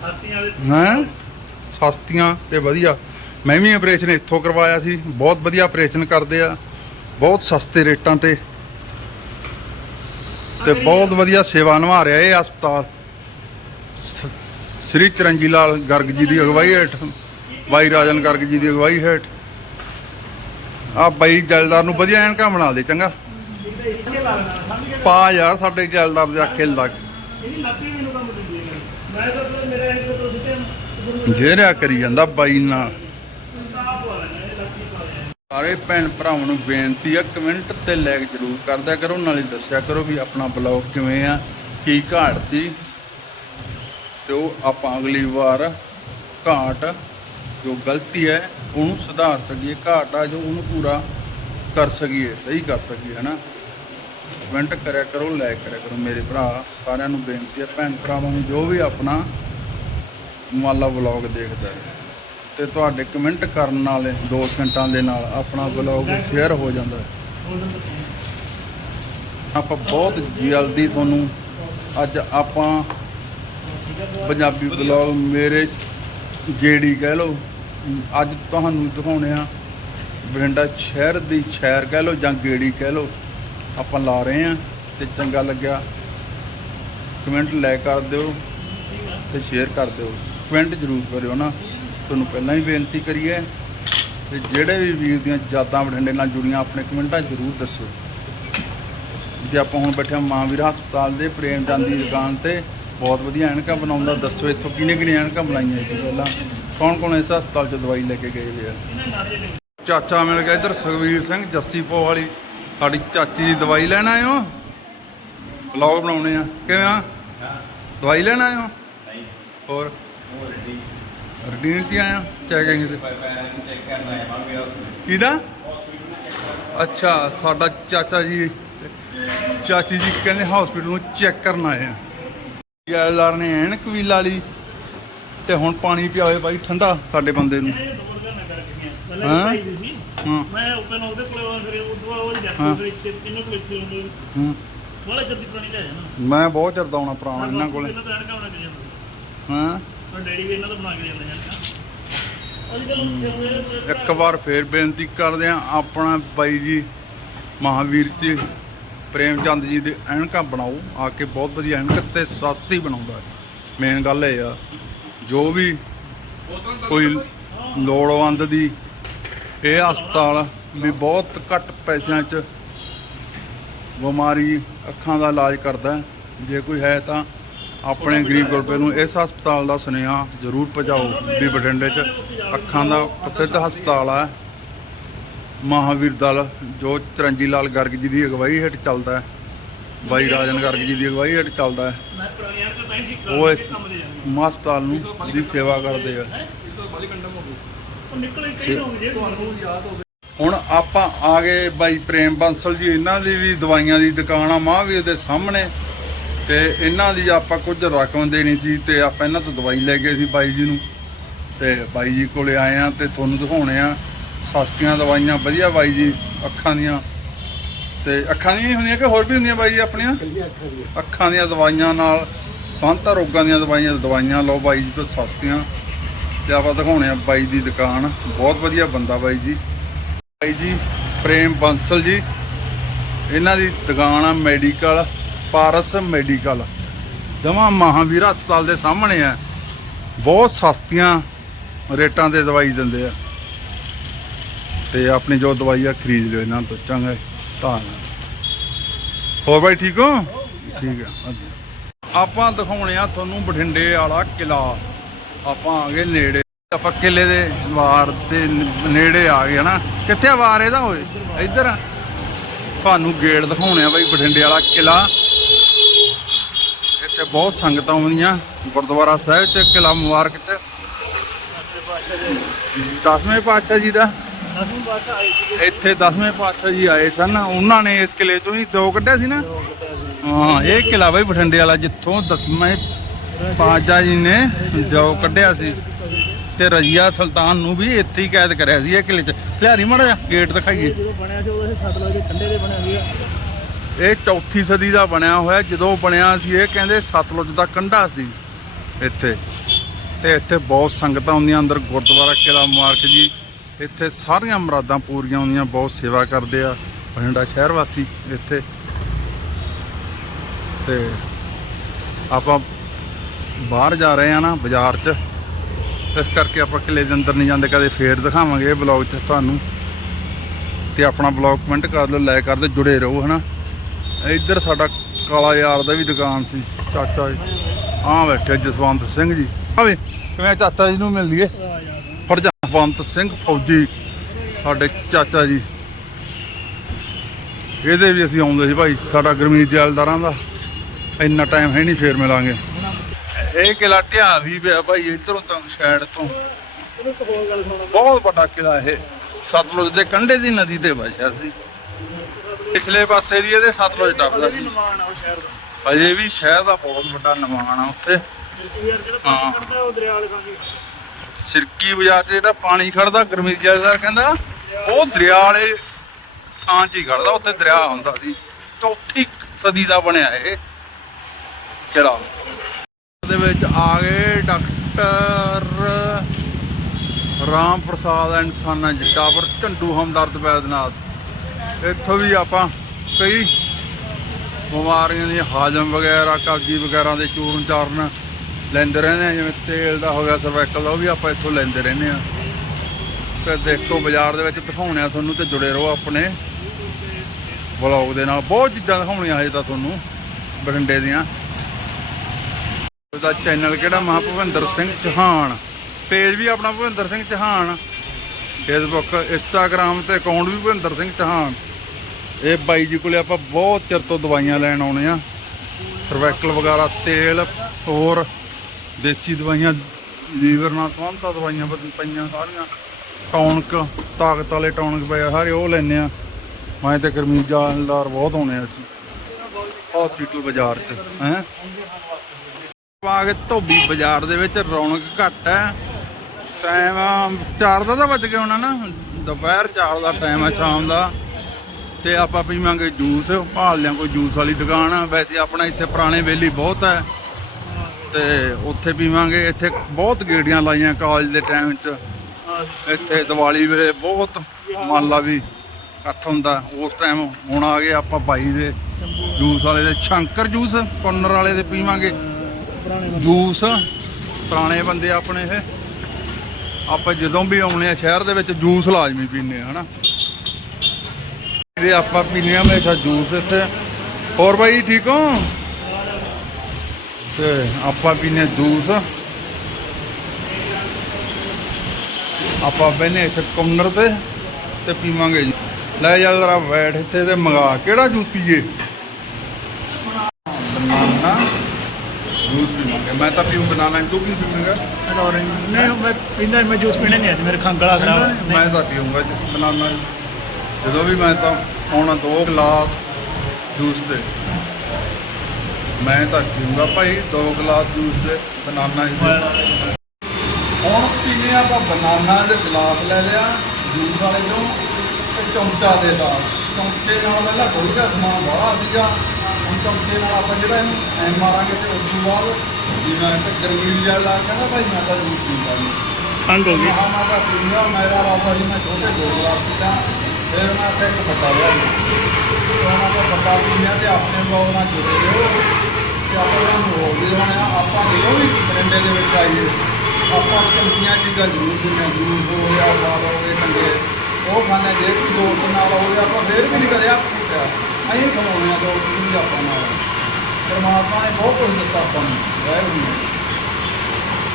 B: ਸਾਥੀਆਂ ਦੇ
C: ਹੈਂ? ਸਸਤੀਆਂ ਤੇ ਵਧੀਆ। ਮੈਂ ਵੀ ਆਪਰੇਸ਼ਨ ਇੱਥੋਂ ਕਰਵਾਇਆ ਸੀ। ਬਹੁਤ ਵਧੀਆ ਆਪਰੇਸ਼ਨ ਕਰਦੇ ਆ। ਬਹੁਤ ਸਸਤੇ ਰੇਟਾਂ ਤੇ। ਤੇ ਬਹੁਤ ਵਧੀਆ ਸੇਵਾ ਨਿਭਾ ਰਿਹਾ ਇਹ ਹਸਪਤਾਲ। ਸ੍ਰੀ ਚਰਨਜੀ ਲਾਲ ਗਰਗ ਜੀ ਦੀ ਅਗਵਾਈ ਹੇਠ ਬਾਈ ਰਾਜਨ ਗਰਗ ਜੀ ਦੀ ਅਗਵਾਈ ਹੇਠ। ਆ ਬਾਈ ਜੈਲਦਾਰ ਨੂੰ ਵਧੀਆ ਐਨਕਾਂ ਬਣਾ ਦੇ ਚੰਗਾ। ਪਾ ਯਾਰ ਸਾਡੇ ਜੈਲਦਾਰ ਦੇ ਆਖੇ ਲੱਗ। ਜਿਹੜਿਆ ਕਰੀ ਜਾਂਦਾ ਬਾਈ ਨਾਲ। ਸਾਰੇ ਭੈਣ ਭਰਾਵਾਂ ਨੂੰ ਬੇਨਤੀ ਆ, ਕਮੈਂਟ ਤੇ ਲਾਈਕ ਜਰੂਰ ਕਰਦਿਆ ਕਰੋ, ਨਾਲੇ ਦੱਸਿਆ ਕਰੋ ਵੀ ਆਪਣਾ ਬਲੌਗ ਕਿਵੇਂ ਆ, ਕੀ ਘਾਟ ਸੀ। ਤੇ ਉਹ ਆਪਾਂ ਅਗਲੀ ਵਾਰ ਘਾਟ ਜੋ ਗਲਤੀ ਹੈ, ਉਹਨੂੰ ਸੁਧਾਰ ਸਕੀਏ, ਘਾਟ ਆ ਜੋ ਉਹਨੂੰ ਪੂਰਾ ਕਰ ਸਕੀਏ, ਸਹੀ ਕਰ ਸਕੀਏ, ਹਨਾ। ਕਮੈਂਟ ਕਰਿਆ ਕਰੋ ਲਾਈਕ ਕਰਿਆ ਕਰੋ, ਮੇਰੇ ਭਰਾ, ਸਾਰਿਆਂ ਨੂੰ ਬੇਨਤੀ ਹੈ ਭੈਣ ਭਰਾਵਾਂ ਨੂੰ ਜੋ ਵੀ ਆਪਣਾ ਮਾਲਾ ਲਾ ਵਲੌਗ ਦੇਖਦਾ ਹੈ ਤੇ ਤੁਹਾਡੇ ਕਮੈਂਟ ਕਰਨ ਨਾਲ 2 ਸਕਿੰਟਾਂ ਦੇ ਨਾਲ ਆਪਣਾ ਵਲੌਗ ਸ਼ੇਅਰ ਹੋ ਜਾਂਦਾ ਹੈ। ਆਪਾਂ ਬਹੁਤ ਜਲਦੀ ਤੁਹਾਨੂੰ, ਅੱਜ ਆਪਾਂ ਪੰਜਾਬੀ ਵਲੌਗ ਮੇਰੇ ਗੇੜੀ ਕਹਿ ਲਓ, ਅੱਜ ਤੁਹਾਨੂੰ ਦਿਖਾਉਣੇ ਆ ਬਠਿੰਡਾ ਸ਼ਹਿਰ ਦੀ ਸ਼ਹਿਰ ਕਹਿ ਲਓ ਜਾਂ ਗੇੜੀ ਕਹਿ ਲਓ। ਆਪਾਂ ਲਾ ਰਹੇ ਆ ਤੇ ਚੰਗਾ ਲੱਗਿਆ। ਕਮੈਂਟ ਲਾਈਕ ਕਰ ਦਿਓ ਤੇ ਸ਼ੇਅਰ ਕਰ ਦਿਓ। ਕਮੈਂਟ ਜ਼ਰੂਰ ਕਰਿਓ ਨਾ। ਤੁਹਾਨੂੰ ਪਹਿਲਾਂ ਹੀ ਬੇਨਤੀ ਕਰੀਏ ਤੇ ਜਿਹੜੇ ਵੀ ਵੀਰ ਦੀਆਂ ਯਾਦਾਂ ਬਠਿੰਡੇ ਨਾਲ ਜੁੜੀਆਂ ਆਪਣੇ ਕਮੈਂਟਾਂ ਜ਼ਰੂਰ ਦੱਸੋ। ਜੇ ਆਪਾਂ ਹੁਣ ਬੈਠੇ ਹਾਂ ਮਾਂਵੀਰ ਹਸਪਤਾਲ ਦੇ ਪ੍ਰੇਮ ਚੰਦ ਦੀ ਦੁਕਾਨ ਤੇ ਬਹੁਤ ਵਧੀਆ ਐਨਕਾਂ ਬਣਾਉਂਦਾ ਦੱਸੋ ਇੱਥੋਂ ਕਿਹਨੇ ਕਿਹਨੇ ਐਨਕਾਂ ਬਣਾਈਆਂ ਇਹ ਤੋਂ ਪਹਿਲਾਂ? ਕੌਣ ਕੌਣ ਇਸ ਹਸਪਤਾਲ 'ਚ ਦਵਾਈ ਲੈ ਕੇ ਗਏ ਵੇ ਆ? ਚਾਚਾ ਮਿਲ ਗਿਆ ਇੱਧਰ ਸੁਖਵੀਰ ਸਿੰਘ ਜੱਸੀ ਪੋ ਵਾਲੀ। ਸਾਡੀ ਚਾਚੀ ਦੀ ਦਵਾਈ ਲੈਣ ਆਏ ਹੋ? ਬਲੌਗ ਬਣਾਉਣੇ ਆ। ਕਿਵੇਂ ਆ? ਦਵਾਈ ਲੈਣ ਆਏ ਹੋ? ਹੋਰ? ਰਡੀਨ ਤੇ ਆਇਆ ਚੈਕਿੰਗ ਤੇ। ਕਿਹਦਾ? ਅੱਛਾ ਸਾਡਾ ਚਾਚਾ ਜੀ ਚਾਚੀ ਜੀ ਕਹਿੰਦੇ ਹਸਪੀਟਲ ਨੂੰ ਚੈੱਕ ਕਰਨ ਆਏ ਆ। ਗੈਲਦਾਰ ਨੇ ਐਨਕ ਵੀ ਲਾ ਲਈ ਤੇ ਹੁਣ ਪਾਣੀ ਪਿਆਵੇ ਬਾਈ ਠੰਡਾ ਸਾਡੇ ਬੰਦੇ ਨੂੰ। ਹਾਂ?
B: ਮੈਂ ਓਪਨ ਉਹਦੇ ਕੋਲੇ ਫਿਰ ਉਹ ਤੋਂ ਉਹ ਜੱਟ। ਦੇ ਵਿੱਚ ਇਹਨੂੰ ਕੋਲੇ ਇੱਥੇ ਹੁੰਦੇ
C: ਹੂੰ।
B: ਬੜਾ ਜੱਦੀ ਪੁਰਾਣੀ ਲੈ ਜਾਣਾ।
C: ਮੈਂ ਬਹੁਤ ਚਿਰ ਦਾ ਆਉਣਾ ਪੁਰਾਣਾ ਇਹਨਾਂ ਕੋਲੇ। ਹਾਂ।
B: ਡੈਡੀ ਵੀ ਇਹਨਾਂ ਤੋਂ ਬਣਾ ਕੇ ਜਾਂਦਾ ਐਨਕਾਂ ਅੱਜ ਕੱਲ
C: ਇੱਕ ਵਾਰ ਫੇਰ ਬੇਨਤੀ ਕਰਦੇ ਆ ਆਪਣਾ ਬਾਈ ਜੀ ਮਹਾਵੀਰ ਜੀ ਪ੍ਰੇਮ ਚੰਦ ਜੀ ਦੇ ਐਨਕਾਂ ਬਣਾਓ, ਆ ਕੇ ਬਹੁਤ ਵਧੀਆ ਐਨਕ ਤੇ ਸਸਤੀ ਬਣਾਉਂਦਾ। ਮੇਨ ਗੱਲ ਇਹ ਆ, ਜੋ ਵੀ ਕੋਈ ਲੋੜਵੰਦ ਦੀ ਇਹ ਹਸਪਤਾਲ ਵੀ ਬਹੁਤ ਘੱਟ ਪੈਸਿਆਂ 'ਚ ਬਿਮਾਰੀ ਅੱਖਾਂ ਦਾ ਇਲਾਜ ਕਰਦਾ ਜੇ ਕੋਈ ਹੈ ਤਾਂ ਆਪਣੇ ਗਰੀਬ ਗੁਰਬੇ ਨੂੰ ਇਸ ਹਸਪਤਾਲ ਦਾ ਸੁਨੇਹਾ ਜ਼ਰੂਰ ਪਹੁੰਚਾਓ ਵੀ ਬਠਿੰਡੇ 'ਚ ਅੱਖਾਂ ਦਾ ਪ੍ਰਸਿੱਧ ਹਸਪਤਾਲ ਹੈ ਮਹਾਵੀਰ ਦਲ ਜੋ ਚਰਨਜੀ ਲਾਲ ਗਰਗ ਜੀ ਦੀ ਅਗਵਾਈ ਹੇਠ ਚੱਲਦਾ ਹੈ ਬਾਈ ਰਾਜਨ ਗਰਗ ਜੀ ਦੀ ਅਗਵਾਈ ਹੇਠ ਚੱਲਦਾ ਹੈ ਉਹ ਇਸ ਹਸਪਤਾਲ ਨੂੰ ਦੀ ਸੇਵਾ ਕਰਦੇ ਆ। ਹੁਣ ਆਪਾਂ ਆ ਗਏ ਬਾਈ ਪ੍ਰੇਮ ਬੰਸਲ ਜੀ ਇਹਨਾਂ ਦੀ ਵੀ ਦਵਾਈਆਂ ਦੀ ਦੁਕਾਨ ਆ ਮਹਾਵੀਰ ਦੇ ਸਾਹਮਣੇ। ਤੇ ਇਹਨਾਂ ਦੀ ਆਪਾਂ ਕੁਝ ਰਕਮ ਦੇਣੀ ਸੀ ਤੇ ਆਪਾਂ ਇਹਨਾਂ ਤੋਂ ਦਵਾਈ ਲੈ ਗਏ ਸੀ ਬਾਈ ਜੀ ਨੂੰ। ਤੇ ਬਾਈ ਜੀ ਕੋਲੇ ਆਏ ਆ ਤੇ ਤੁਹਾਨੂੰ ਦਿਖਾਉਣੇ ਆ ਸਸਤੀਆਂ ਦਵਾਈਆਂ ਵਧੀਆ ਬਾਈ ਜੀ ਅੱਖਾਂ ਦੀਆਂ। ਤੇ ਅੱਖਾਂ ਦੀਆਂ ਹੀ ਹੁੰਦੀਆਂ ਕਿ ਹੋਰ ਵੀ ਹੁੰਦੀਆਂ ਬਾਈ ਜੀ ਆਪਣੀਆਂ? ਅੱਖਾਂ ਦੀਆਂ। ਦਵਾਈਆਂ ਨਾਲ ਬੰਤਾ ਰੋਗਾਂ ਦੀਆਂ ਦਵਾਈਆਂ ਦਵਾਈਆਂ ਲਓ ਬਾਈ ਜੀ ਤੋਂ ਸਸਤੀਆਂ। ਤੇ ਆਪਾਂ ਦਿਖਾਉਣੇ ਆ ਬਾਈ ਦੀ ਦੁਕਾਨ। ਬਹੁਤ ਵਧੀਆ ਬੰਦਾ ਬਾਈ ਜੀ। ਬਾਈ ਜੀ ਪ੍ਰੇਮ ਬੰਸਲ ਜੀ। ਇਹਨਾਂ ਦੀ ਦੁਕਾਨ ਆ ਮੈਡੀਕਲ। ਪਾਰਸ ਮੈਡੀਕਲ। ਜਮਾ ਮਹਾਵੀਰ ਹਸਪਤਾਲ ਦੇ ਸਾਹਮਣੇ ਆ ਬਹੁਤ ਸਸਤੀਆਂ ਰੇਟਾਂ ਤੇ ਦਵਾਈ ਦਿੰਦੇ ਆ। ਤੇ ਆਪਣੀ ਜੋ ਦਵਾਈ ਆ ਖਰੀਦ ਲਿਓ ਇਹਨਾਂ ਤੋਂ, ਚੰਗਾ ਧੰਨਵਾਦ। ਹੋਰ ਬਾਈ ਠੀਕ ਹੋ? ਠੀਕ ਆ ਆਪਾਂ ਦਿਖਾਉਣੇ ਆ ਤੁਹਾਨੂੰ ਬਠਿੰਡੇ ਵਾਲਾ ਕਿਲਾ। ਆਪਾਂ ਆ ਗਏ ਨੇੜੇ। ਆਪਾਂ ਕਿਲੇ ਦੇ ਵਾਰ ਤੇ ਨੇੜੇ ਆ ਗਏ, ਹਨਾ? ਕਿੱਥੇ ਵਾਰ ਇਹਦਾ ਹੋਏ ਇੱਧਰ ਤੁਹਾਨੂੰ ਗੇਟ ਦਿਖਾਉਣੇ ਆ ਬਾਈ ਬਠਿੰਡੇ ਵਾਲਾ ਕਿਲਾ। ਇੱਥੇ ਬਹੁਤ ਸੰਗਤਾਂ ਆਉਂਦੀਆਂ। ਗੁਰਦੁਆਰਾ ਸਾਹਿਬ ਚ ਕਿਲਾ ਮੁਬਾਰਕ ਚ। ਦਸਵੇਂ ਪਾਤਸ਼ਾਹ ਜੀ ਦਾ। ਇੱਥੇ ਦਸਵੇਂ ਪਾਤਸ਼ਾਹ ਜੀ ਆਏ ਸਨ। ਉਹਨਾਂ ਨੇ ਇਸ ਕਿਲੇ ਤੋਂ ਹੀ ਦੋ ਕੱਢਿਆ ਸੀ ਨਾ? ਹਾਂ, ਇਹ ਕਿਲਾ ਬਈ ਬਠਿੰਡੇ ਵਾਲਾ, ਜਿੱਥੋਂ ਦਸਵੇਂ ਪਾਤਸ਼ਾਹ ਜੀ ਨੇ ਜੋ ਕੱਢਿਆ ਸੀ। ਤੇ ਰਜੀਆ ਸੁਲਤਾਨ ਨੂੰ ਵੀ ਇੱਥੇ ਹੀ ਕੈਦ ਕਰਿਆ ਸੀ ਇਹ ਕਿਲੇ 'ਚ। ਲਿਆਰੀ ਮੜਾ ਜਾ ਗੇਟ ਦਿਖਾਈਏ।
B: ਜਦੋਂ ਬਣਿਆ ਸੀ ਉਦੋਂ ਇਹ ਸਤਲੁਜ ਦੇ ਕੰਢੇ ਦੇ ਬਣੇ ਹੋਏ
C: ਇਹ ਚੌਥੀ ਸਦੀ ਦਾ ਬਣਿਆ ਹੋਇਆ, ਜਦੋਂ ਬਣਿਆ ਸੀ ਇਹ ਕਹਿੰਦੇ ਸਤਲੁਜ ਦਾ ਕੰਢਾ ਸੀ ਇੱਥੇ। ਤੇ ਇੱਥੇ ਬਹੁਤ ਸੰਗਤਾਂ ਹੁੰਦੀਆਂ ਅੰਦਰ, ਗੁਰਦੁਆਰਾ ਕਿਲਾ ਮੁਬਾਰਕ ਜੀ। ਇੱਥੇ ਸਾਰੀਆਂ ਮੁਰਾਦਾਂ ਪੂਰੀਆਂ ਹੁੰਦੀਆਂ, ਬਹੁਤ ਸੇਵਾ ਕਰਦੇ ਆ, ਬਠਿੰਡਾ ਸ਼ਹਿਰ ਵਾਸੀ ਇੱਥੇ। ਤੇ ਆਪਾਂ ਬਾਹਰ ਜਾ ਰਹੇ ਆ ਨਾ ਬਾਜ਼ਾਰ 'ਚ, ਇਸ ਕਰਕੇ ਆਪਾਂ ਕਿਲੇ ਦੇ ਅੰਦਰ ਨਹੀਂ ਜਾਂਦੇ, ਕਦੇ ਫੇਰ ਦਿਖਾਵਾਂਗੇ ਇਹ ਬਲੌਗ 'ਚ ਤੁਹਾਨੂੰ। ਤੇ ਆਪਣਾ ਬਲੌਗ ਕਮੈਂਟ ਕਰ ਦਿਓ ਲਾਈਕ ਕਰ ਦਿਓ, ਜੁੜੇ ਰਹੋ, ਹਨਾ। ਇੱਧਰ ਸਾਡਾ ਕਾਲਾ ਯਾਰ ਦਾ ਵੀ ਦੁਕਾਨ ਸੀ। ਚਾਚਾ ਜੀ। ਆਹ ਬੈਠੇ ਜਸਵੰਤ ਸਿੰਘ ਜੀ। ਆਵੇ ਕਿਵੇਂ ਚਾਚਾ ਜੀ ਨੂੰ ਮਿਲ ਲਈਏ? ਫੜ ਜਸਵੰਤ ਸਿੰਘ ਫੌਜੀ ਸਾਡੇ ਚਾਚਾ ਜੀ। ਇਹਦੇ ਵੀ ਅਸੀਂ ਆਉਂਦੇ ਸੀ ਭਾਈ ਸਾਡਾ ਗਰਮੀਤ ਜੈਲਦਾਰਾਂ ਦਾ। ਇੰਨਾ ਟਾਈਮ ਹੈ ਨਹੀਂ ਫੇਰ ਮਿਲਾਂਗੇ। ਇਹ ਕਿਲਾ ਢਿਆ ਵੀ ਪਿਆ ਭਾਈ ਇਧਰੋਂ ਤਾਂ ਸਾਈਡ ਤੋਂ। ਬਹੁਤ ਵੱਡਾ ਕਿਲਾ ਇਹ। ਸਤਲੁਜ ਦੇ ਕੰਢੇ ਦੀ ਨਦੀ ਤੇ ਵਸਿਆ ਸੀ। ਪਿਛਲੇ ਪਾਸੇ ਦੀ ਇਹਦੇ ਸਤਲੁਜ ਟੱਪਦਾ ਸੀ।
B: ਨਿਰਮਾਣ ਆ ਉਹ ਸ਼ਹਿਰ ਦਾ
C: ਅਜੇ ਵੀ ਸ਼ਹਿਰ ਦਾ ਬਹੁਤ ਵੱਡਾ ਨਿਰਮਾਣ ਆ ਉੱਥੇ।
B: ਯਾਰ ਜਿਹੜਾ ਪਾਣੀ ਖੜਦਾ ਉਹ ਦਰਿਆ ਵਾਲੇ ਪਾਸੇ
C: ਸਿਰਕੀ ਬਾਜ਼ਾਰ 'ਚ ਜਿਹੜਾ ਪਾਣੀ ਖੜਦਾ ਗੁਰਮੀਤ ਜੈਲਦਾਰ ਕਹਿੰਦਾ, ਉਹ ਦਰਿਆ ਵਾਲੇ ਥਾਂ 'ਚ ਹੀ ਖੜਦਾ, ਉੱਥੇ ਦਰਿਆ ਹੁੰਦਾ ਸੀ। ਚੌਥੀ ਸਦੀ ਦਾ ਬਣਿਆ ਇਹ। ਕਿਲਾ ਦੇ ਵਿੱਚ ਆ ਗਏ ਡਾਕਟਰ ਰਾਮ ਪ੍ਰਸਾਦ ਐਂਡ ਸਾਨਾ ਜੱਟਾਪੁਰ, ਝੰਡੂ ਹਮਦਰਦ ਵੈਦਨਾਥ। ਇੱਥੋਂ ਵੀ ਆਪਾਂ ਕਈ ਬਿਮਾਰੀਆਂ ਦੀ ਹਾਜ਼ਮ ਵਗੈਰਾ, ਕਬਜੀ ਵਗੈਰਾ ਦੇ ਚੂਰਨ ਚਾਰਨ ਲੈਂਦੇ ਰਹਿੰਦੇ ਆ ਜਿਵੇਂ ਤੇਲ ਦਾ ਹੋ ਗਿਆ, ਸਰਵੈਕਲ ਦਾ, ਉਹ ਵੀ ਆਪਾਂ ਇੱਥੋਂ ਲੈਂਦੇ ਰਹਿੰਦੇ ਆ ਤੇ ਦੇਖੋ, ਬਾਜ਼ਾਰ ਦੇ ਵਿੱਚ ਦਿਖਾਉਣੇ ਆ ਤੁਹਾਨੂੰ ਤੇ ਜੁੜੇ ਰਹੋ ਆਪਣੇ ਵਲੌਗ ਦੇ ਨਾਲ। ਬਹੁਤ ਚੀਜ਼ਾਂ ਦਿਖਾਉਣੀਆਂ ਹਜੇ ਤਾਂ ਤੁਹਾਨੂੰ ਬਠਿੰਡੇ ਦੀਆਂ। ਉਹਦਾ ਚੈਨਲ ਕਿਹੜਾ? ਮਹਾ ਭੁਪਿੰਦਰ ਸਿੰਘ ਚੌਹਾਨ। ਪੇਜ ਵੀ ਆਪਣਾ ਭੁਪਿੰਦਰ ਸਿੰਘ ਚੌਹਾਨ। ਫੇਸਬੁੱਕ ਇੰਸਟਾਗ੍ਰam ਤੇ ਅਕਾਊਂਟ ਵੀ ਭੁਪਿੰਦਰ ਸਿੰਘ ਚੌਹਾਨ। ਇਹ ਬਾਈ ਜੀ ਕੋਲੇ ਆਪਾਂ ਬਹੁਤ ਚਿਰ ਤੋਂ ਦਵਾਈਆਂ ਲੈਣ ਆਉਣੇ ਆ। ਸਰਵੈਕਲ ਵਗੈਰਾ, ਤੇਲ, ਹੋਰ ਦੇਸੀ ਦਵਾਈਆਂ, ਲੀਵਰ ਨਾਲ ਸੰਬੰਧਿਤ ਦਵਾਈਆਂ ਬਸ ਪਈਆਂ ਸਾਰੀਆਂ। ਟੌਨਕ, ਤਾਕਤ ਵਾਲੇ ਟੌਨਕ ਪਏ ਸਾਰੇ ਉਹ ਲੈਨੇ ਆ। ਮੈਂ ਤੇ ਗਰਮੀਤ ਜਾਨਦਾਰ ਬਹੁਤ ਆਉਣੇ ਆ ਅਸੀਂ। ਹਸਪੀਟਲ ਬਾਜ਼ਾਰ 'ਚ, ਹੈ? ਆ ਧੋਬੀ ਬਾਜ਼ਾਰ ਦੇ ਵਿੱਚ ਰੌਣਕ ਘੱਟ ਹੈ ਟਾਈਮ 4 ਦਾ ਤਾਂ ਵੱਜ ਗਿਆ ਹੋਣਾ ਨਾ। ਦੁਪਹਿਰ 4 ਦਾ ਟਾਈਮ ਹੈ ਸ਼ਾਮ ਦਾ। ਤੇ ਆਪਾਂ ਪੀਵਾਂਗੇ ਜੂਸ, ਭਾਲ ਲਿਆ ਕੋਈ ਜੂਸ ਵਾਲੀ ਦੁਕਾਨ ਆ। ਵੈਸੇ ਆਪਣਾ ਇੱਥੇ ਪੁਰਾਣੇ ਵੇਲੀ ਬਹੁਤ ਹੈ ਤੇ ਉੱਥੇ ਪੀਵਾਂਗੇ ਇੱਥੇ ਬਹੁਤ ਗੇੜੀਆਂ ਲਾਈਆਂ ਕਾਲਜ ਦੇ ਟਾਈਮ 'ਚ। ਇੱਥੇ ਦੀਵਾਲੀ ਵੇਲੇ ਬਹੁਤ, ਮੰਨ ਲਾ ਵੀ ਇਕੱਠ ਹੁੰਦਾ। ਉਸ ਟਾਈਮ ਹੁਣ ਆ ਗਏ ਆਪਾਂ ਬਾਈ ਦੇ ਜੂਸ ਵਾਲੇ ਦੇ, ਸ਼ੰਕਰ ਜੂਸ ਕੋਨਰ ਵਾਲੇ ਦੇ ਪੀਵਾਂਗੇ ਜੂਸ, ਪੁਰਾਣੇ ਬੰਦੇ ਆਪਣੇ ਇਹ। ਆਪਾਂ ਜਦੋਂ ਵੀ ਆਉਣੇ ਆ ਸ਼ਹਿਰ ਦੇ ਵਿੱਚ ਜੂਸ ਲਾਜ਼ਮੀ ਪੀਨੇ ਆ, ਹਨਾ। ਆਪਾਂ ਪੀਨੇ ਆ ਹਮੇਸ਼ਾ ਜੂਸ ਇੱਥੇ। ਹੋਰ ਬਾਈ ਠੀਕ ਹੋ? ਤੇ ਆਪਾਂ ਪੀਨੇ ਜੂਸ। ਆਪਾਂ ਬੈਨੇ ਇੱਥੇ ਕਾਰਨਰ ਤੇ ਤੇ ਪੀਵਾਂਗੇ ਜੀ। ਲੈ ਜਾ ਜਰਾ ਬੈਠ ਇੱਥੇ ਤੇ ਮੰਗਾ। ਕਿਹੜਾ ਜੂਸ ਪੀਏ? ਬਨਾਨਾ। ਜੂਸ ਪੀਵਾਂਗੇ। ਮੈਂ ਤਾਂ ਪੀਉਂ ਬਨਾਨਾ। ਤੂੰ ਕੀ ਪੀਵੇਂਗਾ?
B: ਨਹੀਂ ਮੈਂ ਪੀਂਦਾ ਮੈਂ ਜੂਸ ਪੀਣਾ ਨਹੀਂ ਅੱਜ। ਮੇਰੇ ਖੰਗਲਾ ਖਰਾਬ
C: ਮੈਂ ਤਾਂ ਪੀਊਂਗਾ ਬਨਾਨਾ ਜਦੋਂ ਵੀ ਮੈਂ ਤਾਂ ਆਉਣਾ ਦੋ ਗਲਾਸ ਜੂਸ ਦੇ ਮੈਂ ਤਾਂ ਪੀਊਂਗਾ ਭਾਈ ਦੋ ਗਲਾਸ ਜੂਸ ਦੇ ਬਨਾਨਾ ਜੀ ਹੁਣ ਪੀਨੇ ਆਪਾਂ ਬਨਾਨਾ ਦੇ ਗਲਾਸ ਲੈ ਲਿਆ ਜੂਸ ਵਾਲੇ ਤੋਂ ਤੇ ਚਮਚਾ ਦੇਤਾ ਚਮਚੇ ਨਾਲ ਪਹਿਲਾਂ ਥੋੜੀ ਜਿਹਾ ਸਮਾਨ ਬਾਹਲਾ ਸੀਗਾ। ਹੁਣ ਚਮਚੇ ਨਾਲ ਆਪਾਂ ਜਿਹੜਾ ਇਹਨੂੰ ਐ ਮਾਰਾਂਗੇ ਤੇ ਉਸ ਤੋਂ ਬਾਅਦ ਜਿਵੇਂ ਤੇ ਗਰਮੀ ਜਿਹਾ ਲਾ ਕਹਿੰਦਾ ਭਾਈ ਮੈਂ ਤਾਂ ਜੂਸ ਪੀਂਦਾ ਨਹੀਂ।
B: ਹੋ ਗਈ।
C: ਮਹਾ ਮਾਤਾ ਪੀਂਦਾ ਮੇਰਾ ਰਾਤਾ ਸੀ ਮੈਂ ਛੋਟੇ ਦੋ ਗਲਾਸ ਪੀਤਾ ਫਿਰ ਮੈਂ ਫਿਰ ਇੱਕ ਵੱਡਾ ਲਿਆ ਤੇ ਉਹਨਾਂ ਦਾ ਵੱਡਾ ਪੀਂਦਾ ਤੇ ਆਪਣੇ ਬਲੌਗ ਨਾਲ ਜੁੜੇ ਰਹੋ। ਤੇ ਆਪਾਂ ਨੂੰ ਹੋ ਵੀ ਹੋਣਾ ਆਪਾਂ ਜਦੋਂ ਵੀ ਬਰਿੰਡੇ ਦੇ ਵਿੱਚ ਆਈਏ, ਆਪਾਂ ਸਬਜ਼ੀਆਂ ਚੀਜ਼ਾਂ ਜ਼ਰੂਰ ਪੀਂਦੇ ਹਾਂ ਜੂਸ ਹੋ ਗਿਆ ਫਲ ਹੋ ਗਏ ਠੰਡੇ ਉਹ ਖਾਣੇ ਜੇ ਕੋਈ ਦੋਸਤ ਨਾਲ ਹੋਵੇ, ਆਪਾਂ ਫੇਰ ਵੀ ਨਹੀਂ ਕਦੇ ਹੱਥ ਪੁੱਟਿਆ ਅਸੀਂ ਖਵਾਉਣੇ ਆ ਦੋਸਤ ਨੂੰ ਵੀ ਆਪਾਂ ਨਾਲ। ਪਰਮਾਤਮਾ ਨੇ ਬਹੁਤ ਕੁਝ ਦਿੱਤਾ ਆਪਾਂ ਨੂੰ। ਵਾਹਿਗੁਰੂ ਨੇ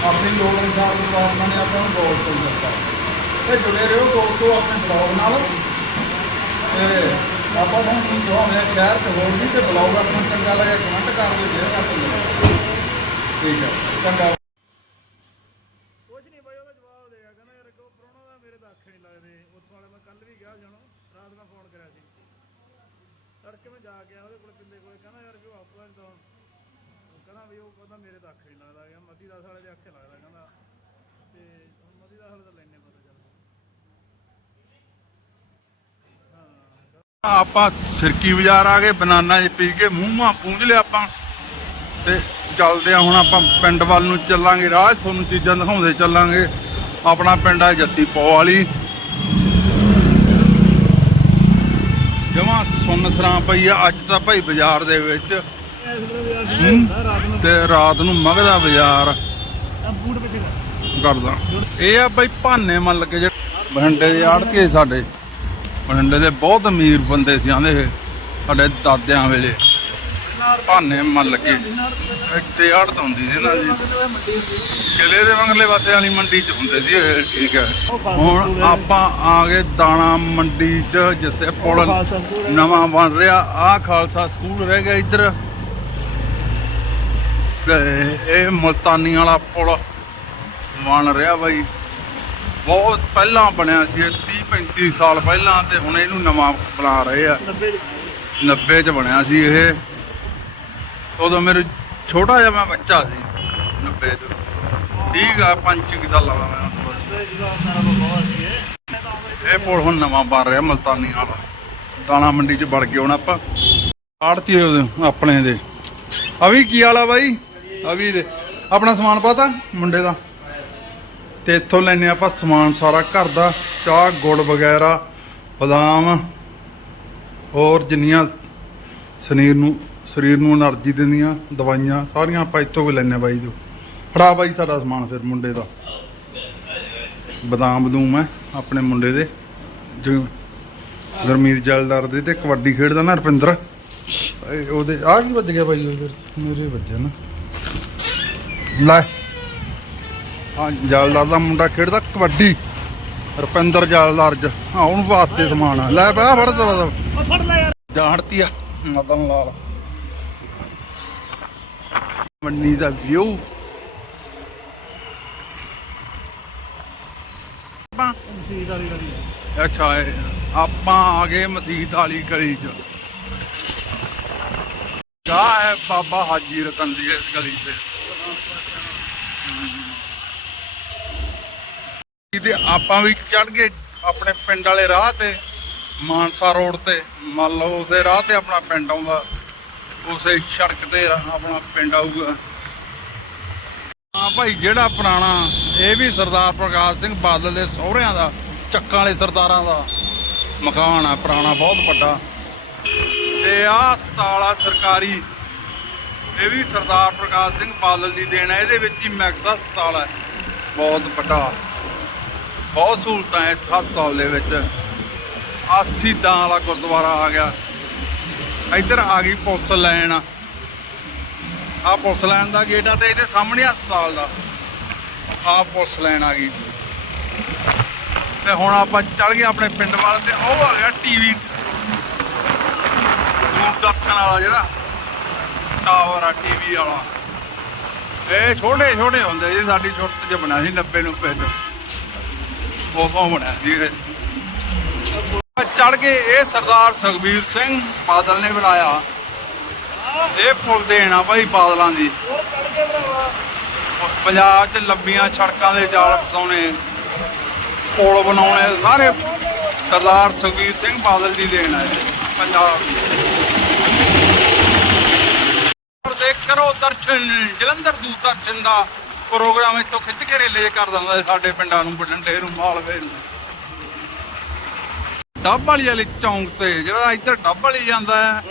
C: ਆਪਣੀ ਲੋੜ ਅਨੁਸਾਰ ਪਰਮਾਤਮਾ ਨੇ ਆਪਾਂ ਨੂੰ ਬਹੁਤ ਕੁਝ ਦਿੱਤਾ। ਤੇ ਜੁੜੇ ਰਹੋ ਦੋਸਤੋ ਆਪਣੇ ਬਲੌਗ ਨਾਲ। ਤੇ ਆਪਾਂ ਨੂੰ ਕੀ ਚਾਹੁੰਦੇ ਆ ਸ਼ਹਿਰ ਤੇ ਹੋਰ ਵੀ ਤੇ ਬਲੌਗ ਆਪਣਾ ਚੰਗਾ ਲੱਗਿਆ ਕਮੈਂਟ ਕਰ ਦਿਓ ਸ਼ੇਅਰ ਕਰ ਦਿਓ। ਠੀਕ ਹੈ, ਚੰਗਾ
B: ਕੁਝ ਨਹੀਂ ਬਾਈ ਉਹਦਾ ਜਵਾਬ ਦੇਗਾ ਕਹਿੰਦਾ ਯਾਰ ਕੋ ਪਰੋਣਾ ਦਾ ਮੇਰੇ ਤਾਂ ਅੱਖ ਨਹੀਂ ਲੱਗਦੇ ਉੱਥੋਂ ਵਾਲੇ ਮੈਂ ਕੱਲ ਵੀ ਗਿਆ ਜਾਣਾ ਰਾਤ ਮੈਂ ਫੋਨ ਕਰਿਆ ਸੀ ਤੜਕੇ ਮੈਂ ਜਾ ਕੇ ਆਇਆ ਉਹਦੇ ਕੋਲ ਪਿੰਦੇ ਕੋਲੇ ਕਹਿੰਦਾ ਯਾਰ ਵੀ ਉਹ ਆਪਣਾ ਤਾਂ ਉਹ ਕਹਿੰਦਾ ਵੀ ਉਹ ਕਹਿੰਦਾ ਮੇਰੇ ਤਾਂ ਅੱਖ ਨਹੀਂ ਲੱਗਦਾ ਗਿਆ ਮਤੀ ਦਸ ਵਾਲੇ ਦੇ ਅੱਖ ਲੱਗਦਾ ਕਹਿੰਦਾ ਤੇ ਹੁਣ ਮਤੀ ਦਸ ਵਾਲੇ ਤਾਂ ਲੈਣੇ ਪਤਾ ਚੱਲ ਹਾਂ
C: ਆਪਾਂ ਸਿਰਕੀ ਬਾਜ਼ਾਰ ਆ ਗਏ, ਬਨਾਨਾ ਜੀ ਪੀ ਕੇ ਮੂੰਹ ਮਾ ਪੂੰਝ ਲਿਆ ਆਪਾਂ। ਤੇ ਚੱਲਦੇ ਆ ਹੁਣ ਆਪਾਂ ਪਿੰਡ ਵੱਲ ਨੂੰ ਚੱਲਾਂਗੇ, ਰਾਹ ਤੁਹਾਨੂੰ ਚੀਜ਼ਾਂ ਦਿਖਾਉਂਦੇ ਚੱਲਾਂਗੇ। ਆਪਣਾ ਪਿੰਡ ਆ ਜੱਸੀ ਪੋ ਵਾਲੀ। ਜਮਾ ਸੁੰਨ ਸਰਾਂ ਪਈ ਆ, ਅੱਜ ਤਾਂ ਭਾਈ ਬਾਜ਼ਾਰ ਦੇ ਵਿੱਚ। ਤੇ ਰਾਤ ਨੂੰ ਮਗਦਾ ਬਾਜ਼ਾਰ। ਕਰਦਾ। ਇਹ ਆ ਭਾਈ ਭਾਨੇ ਮੰਨ ਕੇ ਜਿਹੜੇ ਬਠਿੰਡੇ ਦੇ ਆੜਤੀ ਸਾਡੇ। ਬਠਿੰਡੇ ਦੇ ਬਹੁਤ ਅਮੀਰ ਬੰਦੇ ਸੀ ਆਂਦੇ ਸਾਡੇ ਦਾਦਿਆਂ ਵੇਲੇ। ਭਾਨੇ ਮੰਨ ਕੇ। ਇੱਥੇ ਆੜਤ ਹੁੰਦੀ ਸੀ ਨਾ ਜੀ। ਕਿਲੇ ਦੇ ਮੰਗਲੇ ਪਾਸੇ ਵਾਲੀ ਮੰਡੀ 'ਚ ਹੁੰਦੇ ਸੀ ਇਹ, ਠੀਕ ਹੈ। ਹੁਣ ਆਪਾਂ ਆ ਗਏ ਦਾਣਾ ਮੰਡੀ 'ਚ, ਜਿੱਥੇ ਪੁਲ ਨਵਾਂ ਬਣ ਰਿਹਾ। ਆ ਖਾਲਸਾ ਸਕੂਲ ਰਹਿ ਗਿਆ ਇੱਧਰ। ਤੇ ਇਹ ਮੁਲਤਾਨੀ ਵਾਲਾ ਪੁਲ ਬਣ ਰਿਹਾ ਬਾਈ। ਬਹੁਤ ਪਹਿਲਾਂ ਬਣਿਆ ਸੀ ਇਹ 30 35 ਸਾਲ ਪਹਿਲਾਂ ਤੇ ਹੁਣ ਇਹਨੂੰ ਨਵਾਂ ਬਣਾ ਰਹੇ ਆ।
B: 90 ਦੀ
C: 90 ਚ ਬਣਿਆ ਸੀ ਇਹ। ਉਦੋਂ ਮੇਰੇ ਛੋਟਾ ਜਿਹਾ ਮੈਂ ਬੱਚਾ ਸੀ 90 ਤੋਂ ਠੀਕ ਆ ਪੰਜ ਕੁ ਸਾਲਾਂ ਦਾ ਮੈਂ। ਬਸ
B: ਇਹ।
C: ਪੁਲ ਹੁਣ ਨਵਾਂ ਬਣ ਰਿਹਾ ਮਲਤਾਨੀ ਵਾਲਾ। ਦਾਣਾ ਮੰਡੀ 'ਚ ਵੜ ਕੇ ਆਉਣਾ ਆਪਾਂ ਆੜਤੀ ਆਪਣੇ ਦੇ। ਅਵੀ ਕੀ ਵਾਲਾ ਬਾਈ? ਅਵੀ ਦੇ। ਆਪਣਾ ਸਮਾਨ ਪਤਾ ਮੁੰਡੇ ਦਾ? ਤੇ ਇੱਥੋਂ ਲੈਨੇ ਆਪਾਂ ਸਮਾਨ ਸਾਰਾ, ਘਰ ਦਾ ਚਾਹ, ਗੁੜ ਵਗੈਰਾ, ਬਦਾਮ, ਹੋਰ ਜਿੰਨੀਆਂ ਸਰੀਰ ਨੂੰ ਸਰੀਰ ਨੂੰ એનર્ਜੀ ਦਿੰਦੀਆਂ, ਦਵਾਈਆਂ, ਸਾਰੀਆਂ ਆਪਾਂ ਇੱਥੋਂ ਹੀ ਲੈਨੇ ਬਾਈ ਜੋ। ਫੜਾ ਬਾਈ ਸਾਡਾ ਸਮਾਨ ਫਿਰ ਮੁੰਡੇ ਦਾ। ਬਦਾਮ ਬਦੂਮ ਹੈ ਆਪਣੇ ਮੁੰਡੇ ਦੇ। ਗਰਮੀਰ ਜਲਦਾਰ ਦੇ ਤੇ ਕਬੱਡੀ ਖੇਡਦਾ ਨਾ ਰਪਿੰਦਰ। ਉਹਦੇ ਆ ਕੀ ਵੱਜ ਗਿਆ ਬਾਈ ਮੇਰੇ ਵੱਜਿਆ ਨਾ। ਲੈ। ਹਾਂ ਜਲਦਾਰ ਦਾ ਮੁੰਡਾ ਖੇਡਦਾ ਕਬੱਡੀ। ਰੁਪਿੰਦਰ ਜਲਦਾਰ ਜ ਉਹਨੂੰ ਵਾਸਤੇ ਸਮਾਨ ਆ। ਲੈ ਬਾ ਫੜ ਦਵਾ
B: ਫੜ ਲੈ ਯਾਰ।
C: ਜਾਣਤੀ ਆ। ਮਦਨ ਲਾਲ। ਮੰਨੀ ਦਾ ਵਿਊ। ਆਪਾਂ
B: ਮਸੀਤ ਵਾਲੀ ਗਲੀ ਹੈ
C: ਅੱਛਾ ਆਪਾਂ ਆ ਗਏ ਮਸੀਤ ਵਾਲੀ ਗਲੀ ਚ। ਕਾ ਹੈ ਬਾਬਾ ਹਾਜੀ ਰਤਨ ਦੀ ਇਸ ਗਲੀ ਤੇ ਤੇ ਆਪਾਂ ਵੀ ਚੜ ਗਏ ਆਪਣੇ ਪਿੰਡ ਵਾਲੇ ਰਾਹ ਤੇ, ਮਾਨਸਾ ਰੋਡ ਤੇ, ਮੰਨ ਲਓ ਉਸੇ ਰਾਹ ਤੇ ਆਪਣਾ ਪਿੰਡ ਆਉਂਦਾ, ਉਸੇ ਸੜਕ ਤੇ ਆਪਣਾ ਪਿੰਡ ਆਊਗਾ। ਹਾਂ ਭਾਈ, ਜਿਹੜਾ ਪੁਰਾਣਾ, ਇਹ ਵੀ ਸਰਦਾਰ ਪ੍ਰਕਾਸ਼ ਸਿੰਘ ਬਾਦਲ ਦੇ ਸਹੁਰਿਆਂ ਦਾ, ਚੱਕਾਂ ਵਾਲੇ ਸਰਦਾਰਾਂ ਦਾ ਮਕਾਨ ਆ, ਪੁਰਾਣਾ, ਬਹੁਤ ਵੱਡਾ। ਤੇ ਆਹ ਹਸਪਤਾਲ ਆ ਸਰਕਾਰੀ, ਇਹ ਵੀ ਸਰਦਾਰ ਪ੍ਰਕਾਸ਼ ਸਿੰਘ ਬਾਦਲ ਦੀ ਦੇਣ ਹੈ ਇਹਦੇ ਵਿੱਚ ਹੀ ਮੈਕਸ ਹਸਪਤਾਲ ਹੈ ਬਹੁਤ ਵੱਡਾ। ਬਹੁਤ ਸਹੂਲਤਾਂ ਹੈ ਹਸਪਤਾਲ ਦੇ ਵਿੱਚ। ਆ ਸ਼ਹੀਦਾਂ ਵਾਲਾ ਗੁਰਦੁਆਰਾ ਆ ਗਿਆ। ਇੱਧਰ ਆ ਗਈ ਪੁਲਿਸ ਲਾਈਨ। ਆਹ ਪੁਲਿਸ ਲਾਈਨ ਦਾ ਗੇਟ ਆ ਤੇ ਇਹਦੇ ਸਾਹਮਣੇ ਹਸਪਤਾਲ ਦਾ। ਆਹ ਪੁਲਿਸ ਲਾਈਨ ਆ ਗਈ। ਤੇ ਹੁਣ ਆਪਾਂ ਚੱਲ ਗਏ ਆਪਣੇ ਪਿੰਡ ਵੱਲ ਤੇ ਉਹ ਆ ਗਿਆ ਟੀਵੀ ਦੂਰਦਰਸ਼ਨ ਵਾਲਾ ਜਿਹੜਾ ਟਾਵਰ ਆ ਟੀਵੀ ਵਾਲਾ। ਇਹ ਛੋਟੇ ਛੋਟੇ ਹੁੰਦੇ ਜੀ ਸਾਡੀ ਛੁੱਟ 'ਚ ਬਣਿਆ ਸੀ 90 ਨੂੰ ਚ। ਉਦੋਂ ਬਣਿਆ ਸੀ ਚੜ ਕੇ ਇਹ ਸਰਦਾਰ ਸੁਖਬੀਰ ਸਿੰਘ ਬਾਦਲ ਨੇ ਬਣਾਇਆ ਇਹ ਪੁਲ ਦੇਣਾ ਭਾਈ ਬਾਦਲਾਂ ਦੀ। ਪੰਜਾਬ 'ਚ ਲੰਬੀਆਂ ਸੜਕਾਂ ਦੇ ਜਾਲ ਫਸਾਉਣੇ, ਪੁਲ ਬਣਾਉਣੇ, ਸਾਰੇ ਸਰਦਾਰ ਸੁਖਬੀਰ ਸਿੰਘ ਬਾਦਲ ਦੀ ਦੇਣ ਹੈ ਪੰਜਾਬ ਦੀ। ਦੇ ਕਰੋ ਦਰਸ਼ਨ ਜਲੰਧਰ ਦੂਰਦਰਸ਼ਨ ਦਾ ਪ੍ਰੋਗਰਾਮ ਇੱਥੋਂ ਖਿੱਚ ਕੇ ਰੇਲੇ ਕਰ ਦਿੰਦਾ ਸਾਡੇ ਪਿੰਡਾਂ ਨੂੰ, ਬਠਿੰਡੇ ਨੂੰ, ਮਾਲਵੇ ਨੂੰ। ਡੱਬ ਵਾਲੀ ਵਾਲੇ ਚੌਂਕ ਤੇ, ਜਿਹੜਾ ਇੱਧਰ ਡੱਬ ਵਾਲੀ ਜਾਂਦਾ ਹੈ,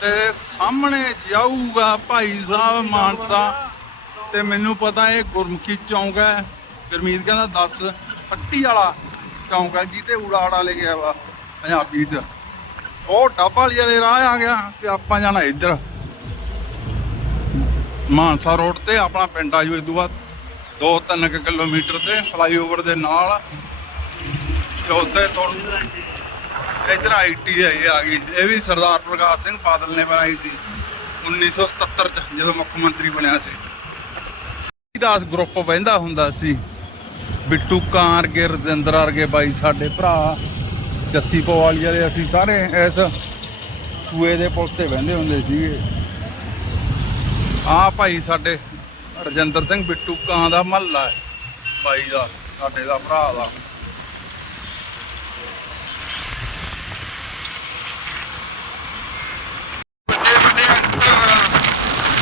C: ਤੇ ਸਾਹਮਣੇ ਜਾਊਗਾ ਭਾਈ ਸਾਹਿਬ ਮਾਨਸਾ। ਤੇ ਮੈਨੂੰ ਪਤਾ ਇਹ ਗੁਰਮੁਖੀ ਚੌਂਕ ਹੈ। ਗੁਰਮੀਤ ਕਹਿੰਦਾ 10 ਪੱਟੀ ਵਾਲਾ ਚੌਂਕ ਹੈ ਜਿਹਤੇ ਉੜਾੜਾ ਲੈ ਗਿਆ ਵਾ ਪੰਜਾਬੀ ਚ। ਉਹ ਡੱਬ ਵਾਲੀ ਵਾਲੇ ਰਾਹ ਆ ਗਿਆ, ਤੇ ਆਪਾਂ ਜਾਣਾ ਇੱਧਰ। ਮਾਨਸਾ ਰੋਡ ਤੇ, ਆਪਣਾ ਪਿੰਡ ਆ ਜੂ ਇਸ ਤੋਂ ਬਾਅਦ। 2-3 ਕਿਲੋਮੀਟਰ ਤੇ ਫਲਾਈਓਵਰ ਦੇ ਨਾਲ। ਤੇ ਉੱਥੇ ਤੋਂ ਇੱਧਰ ਆਈਟੀਆਈ ਆ ਗਈ। ਇਹ ਵੀ ਸਰਦਾਰ ਪ੍ਰਕਾਸ਼ ਸਿੰਘ ਬਾਦਲ ਨੇ ਬਣਾਈ ਸੀ। 1977 ਚ ਜਦੋਂ ਮੁੱਖ ਮੰਤਰੀ ਬਣਿਆ ਸੀ। ਦਾਸ ਗਰੁੱਪ ਬਹਿੰਦਾ ਹੁੰਦਾ ਸੀ, ਬਿੱਟੂ ਕਾਂ ਵਰਗੇ ਰਜਿੰਦਰ ਵਰਗੇ ਬਾਈ ਸਾਡੇ ਭਰਾ, ਜੱਸੀ ਪਵਾਲੀ ਵਾਲੇ ਅਸੀਂ ਸਾਰੇ ਇਸ ਸੂਏ ਦੇ ਪੁਲ ਤੇ ਬਹਿੰਦੇ ਹੁੰਦੇ ਸੀਗੇ। ਆ ਭਾਈ ਸਾਡੇ ਰਜਿੰਦਰ ਸਿੰਘ ਬਿੱਟੂ ਕਾਂ ਦਾ ਮਹੱਲਾ ਹੈ। ਭਾਈ ਦਾ, ਸਾਡੇ ਦਾ ਭਰਾ ਦਾ ਵੱਡੇ ਵੱਡੇ ਐਕਟਰ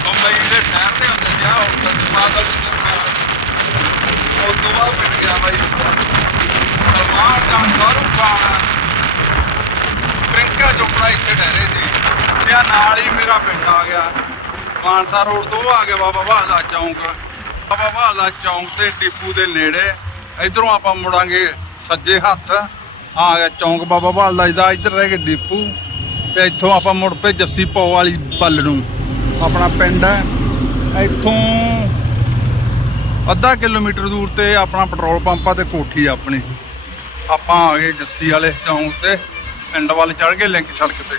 C: ਬੰਬਈ ਦੇ ਠਹਿਰਦੇ ਹੁੰਦੇ ਸੀ ਆ ਉੱਤਰ ਬਾਦਲ ਉਹ ਤੋਂ ਬਾਅਦ ਪਿੰਡ ਗਿਆ ਬਾਈ ਸਲਮਾਨ ਖਾਨ ਸ਼ਾਹਰੁਖ ਖਾਨ ਪ੍ਰਿੰਕਾ ਚੋਪੜਾ ਇੱਥੇ ਠਹਿਰੇ ਸੀ ਤੇ ਆ ਨਾਲ ਹੀ ਮੇਰਾ ਪਿੰਡ ਆ ਗਿਆ ਮਾਨਸਾ ਰੋਡ ਤੋਂ ਆ ਗਿਆ ਬਾਬਾ ਬਹਾਦਾ ਚੌਂਕ, ਬਾਬਾ ਬਹਾਦਾ ਚੌਂਕ ਤੇ ਟਿੱਪੂ ਦੇ ਨੇੜੇ। ਇਧਰੋਂ ਆਪਾਂ ਮੁੜਾਂਗੇ ਸੱਜੇ ਹੱਥ। ਆ ਗਿਆ ਚੌਂਕ ਬਾਬਾ ਬਹਾਦਾ ਜੀ ਦਾ, ਇੱਧਰ ਰਹਿ ਕੇ ਡਿਪੂ। ਤੇ ਇੱਥੋਂ ਆਪਾਂ ਮੁੜ ਪਏ ਜੱਸੀ ਪੋ ਵਾਲੀ ਬੱਲ ਨੂੰ। ਆਪਣਾ ਪਿੰਡ ਹੈ। ਇੱਥੋਂ ਅੱਧਾ ਕਿਲੋਮੀਟਰ ਦੂਰ ਤੇ ਆਪਣਾ ਪੈਟਰੋਲ ਪੰਪ ਆ ਤੇ ਕੋਠੀ ਆਪਣੀ। ਆਪਾਂ ਆ ਗਏ ਜੱਸੀ ਵਾਲੇ ਚੌਂਕ ਤੇ। ਪਿੰਡ ਵੱਲ ਚੜ ਗਏ ਲਿੰਕ ਸੜਕ ਤੇ।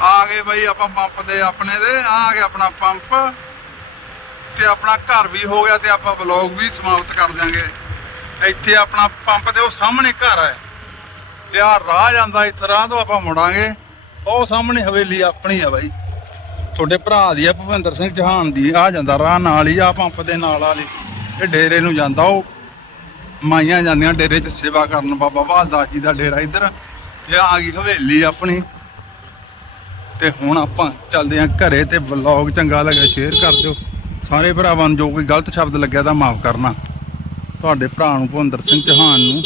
C: ਆ ਗਏ ਬਈ ਆਪਾਂ ਪੰਪ ਦੇ ਆਪਣੇ ਦੇ, ਆ ਗਿਆ ਆਪਣਾ ਪੰਪ। ਤੇ ਆਪਣਾ ਘਰ ਵੀ ਹੋ ਗਿਆ ਤੇ ਆਪਾਂ ਵਲੌਗ ਵੀ ਸਮਾਪਤ ਕਰ ਦਿਆਂਗੇ। ਇੱਥੇ ਆਪਣਾ ਪੰਪ ਦੇ ਉਹ ਸਾਹਮਣੇ ਘਰ ਹੈ। ਤੇ ਆ ਰਾਹ ਜਾਂਦਾ ਇੱਥੇ, ਰਾਹ ਤੋਂ ਆਪਾਂ ਮੁੜਾਂਗੇ। ਉਹ ਸਾਹਮਣੇ ਹਵੇਲੀ ਆਪਣੀ ਆ ਬਾਈ। ਤੁਹਾਡੇ ਭਰਾ ਦੀ ਆ, ਭੁਪਿੰਦਰ ਸਿੰਘ ਚੌਹਾਨ ਦੀ। ਆ ਜਾਂਦਾ ਰਾਹ ਨਾਲ ਹੀ ਆ ਪੰਪ ਦੇ ਨਾਲ ਵਾਲੀ। ਇਹ ਡੇਰੇ ਨੂੰ ਜਾਂਦਾ ਉਹ। ਮਾਈਆਂ ਜਾਂਦੀਆਂ ਡੇਰੇ 'ਚ ਸੇਵਾ ਕਰਨ, ਬਾਬਾ ਬਹਾਦਰ ਜੀ ਦਾ ਡੇਰਾ ਇੱਧਰ। ਇਹ ਆ ਗਈ ਹਵੇਲੀ ਆਪਣੀ। ਤੇ ਹੁਣ ਆਪਾਂ ਚੱਲਦੇ ਆਂ ਘਰੇ ਤੇ ਵਲੌਗ ਚੰਗਾ ਲੱਗਿਆ ਸ਼ੇਅਰ ਕਰ ਦਿਓ। ਸਾਰੇ ਭਰਾਵਾਂ ਨੂੰ ਜੋ ਕੋਈ ਗਲਤ ਸ਼ਬਦ ਲੱਗਿਆ ਤਾਂ ਮਾਫ ਕਰਨਾ। ਤੁਹਾਡੇ ਭਰਾ ਨੂੰ ਭੁੰਦਰ ਸਿੰਘ ਚੌਹਾਨ ਨੂੰ।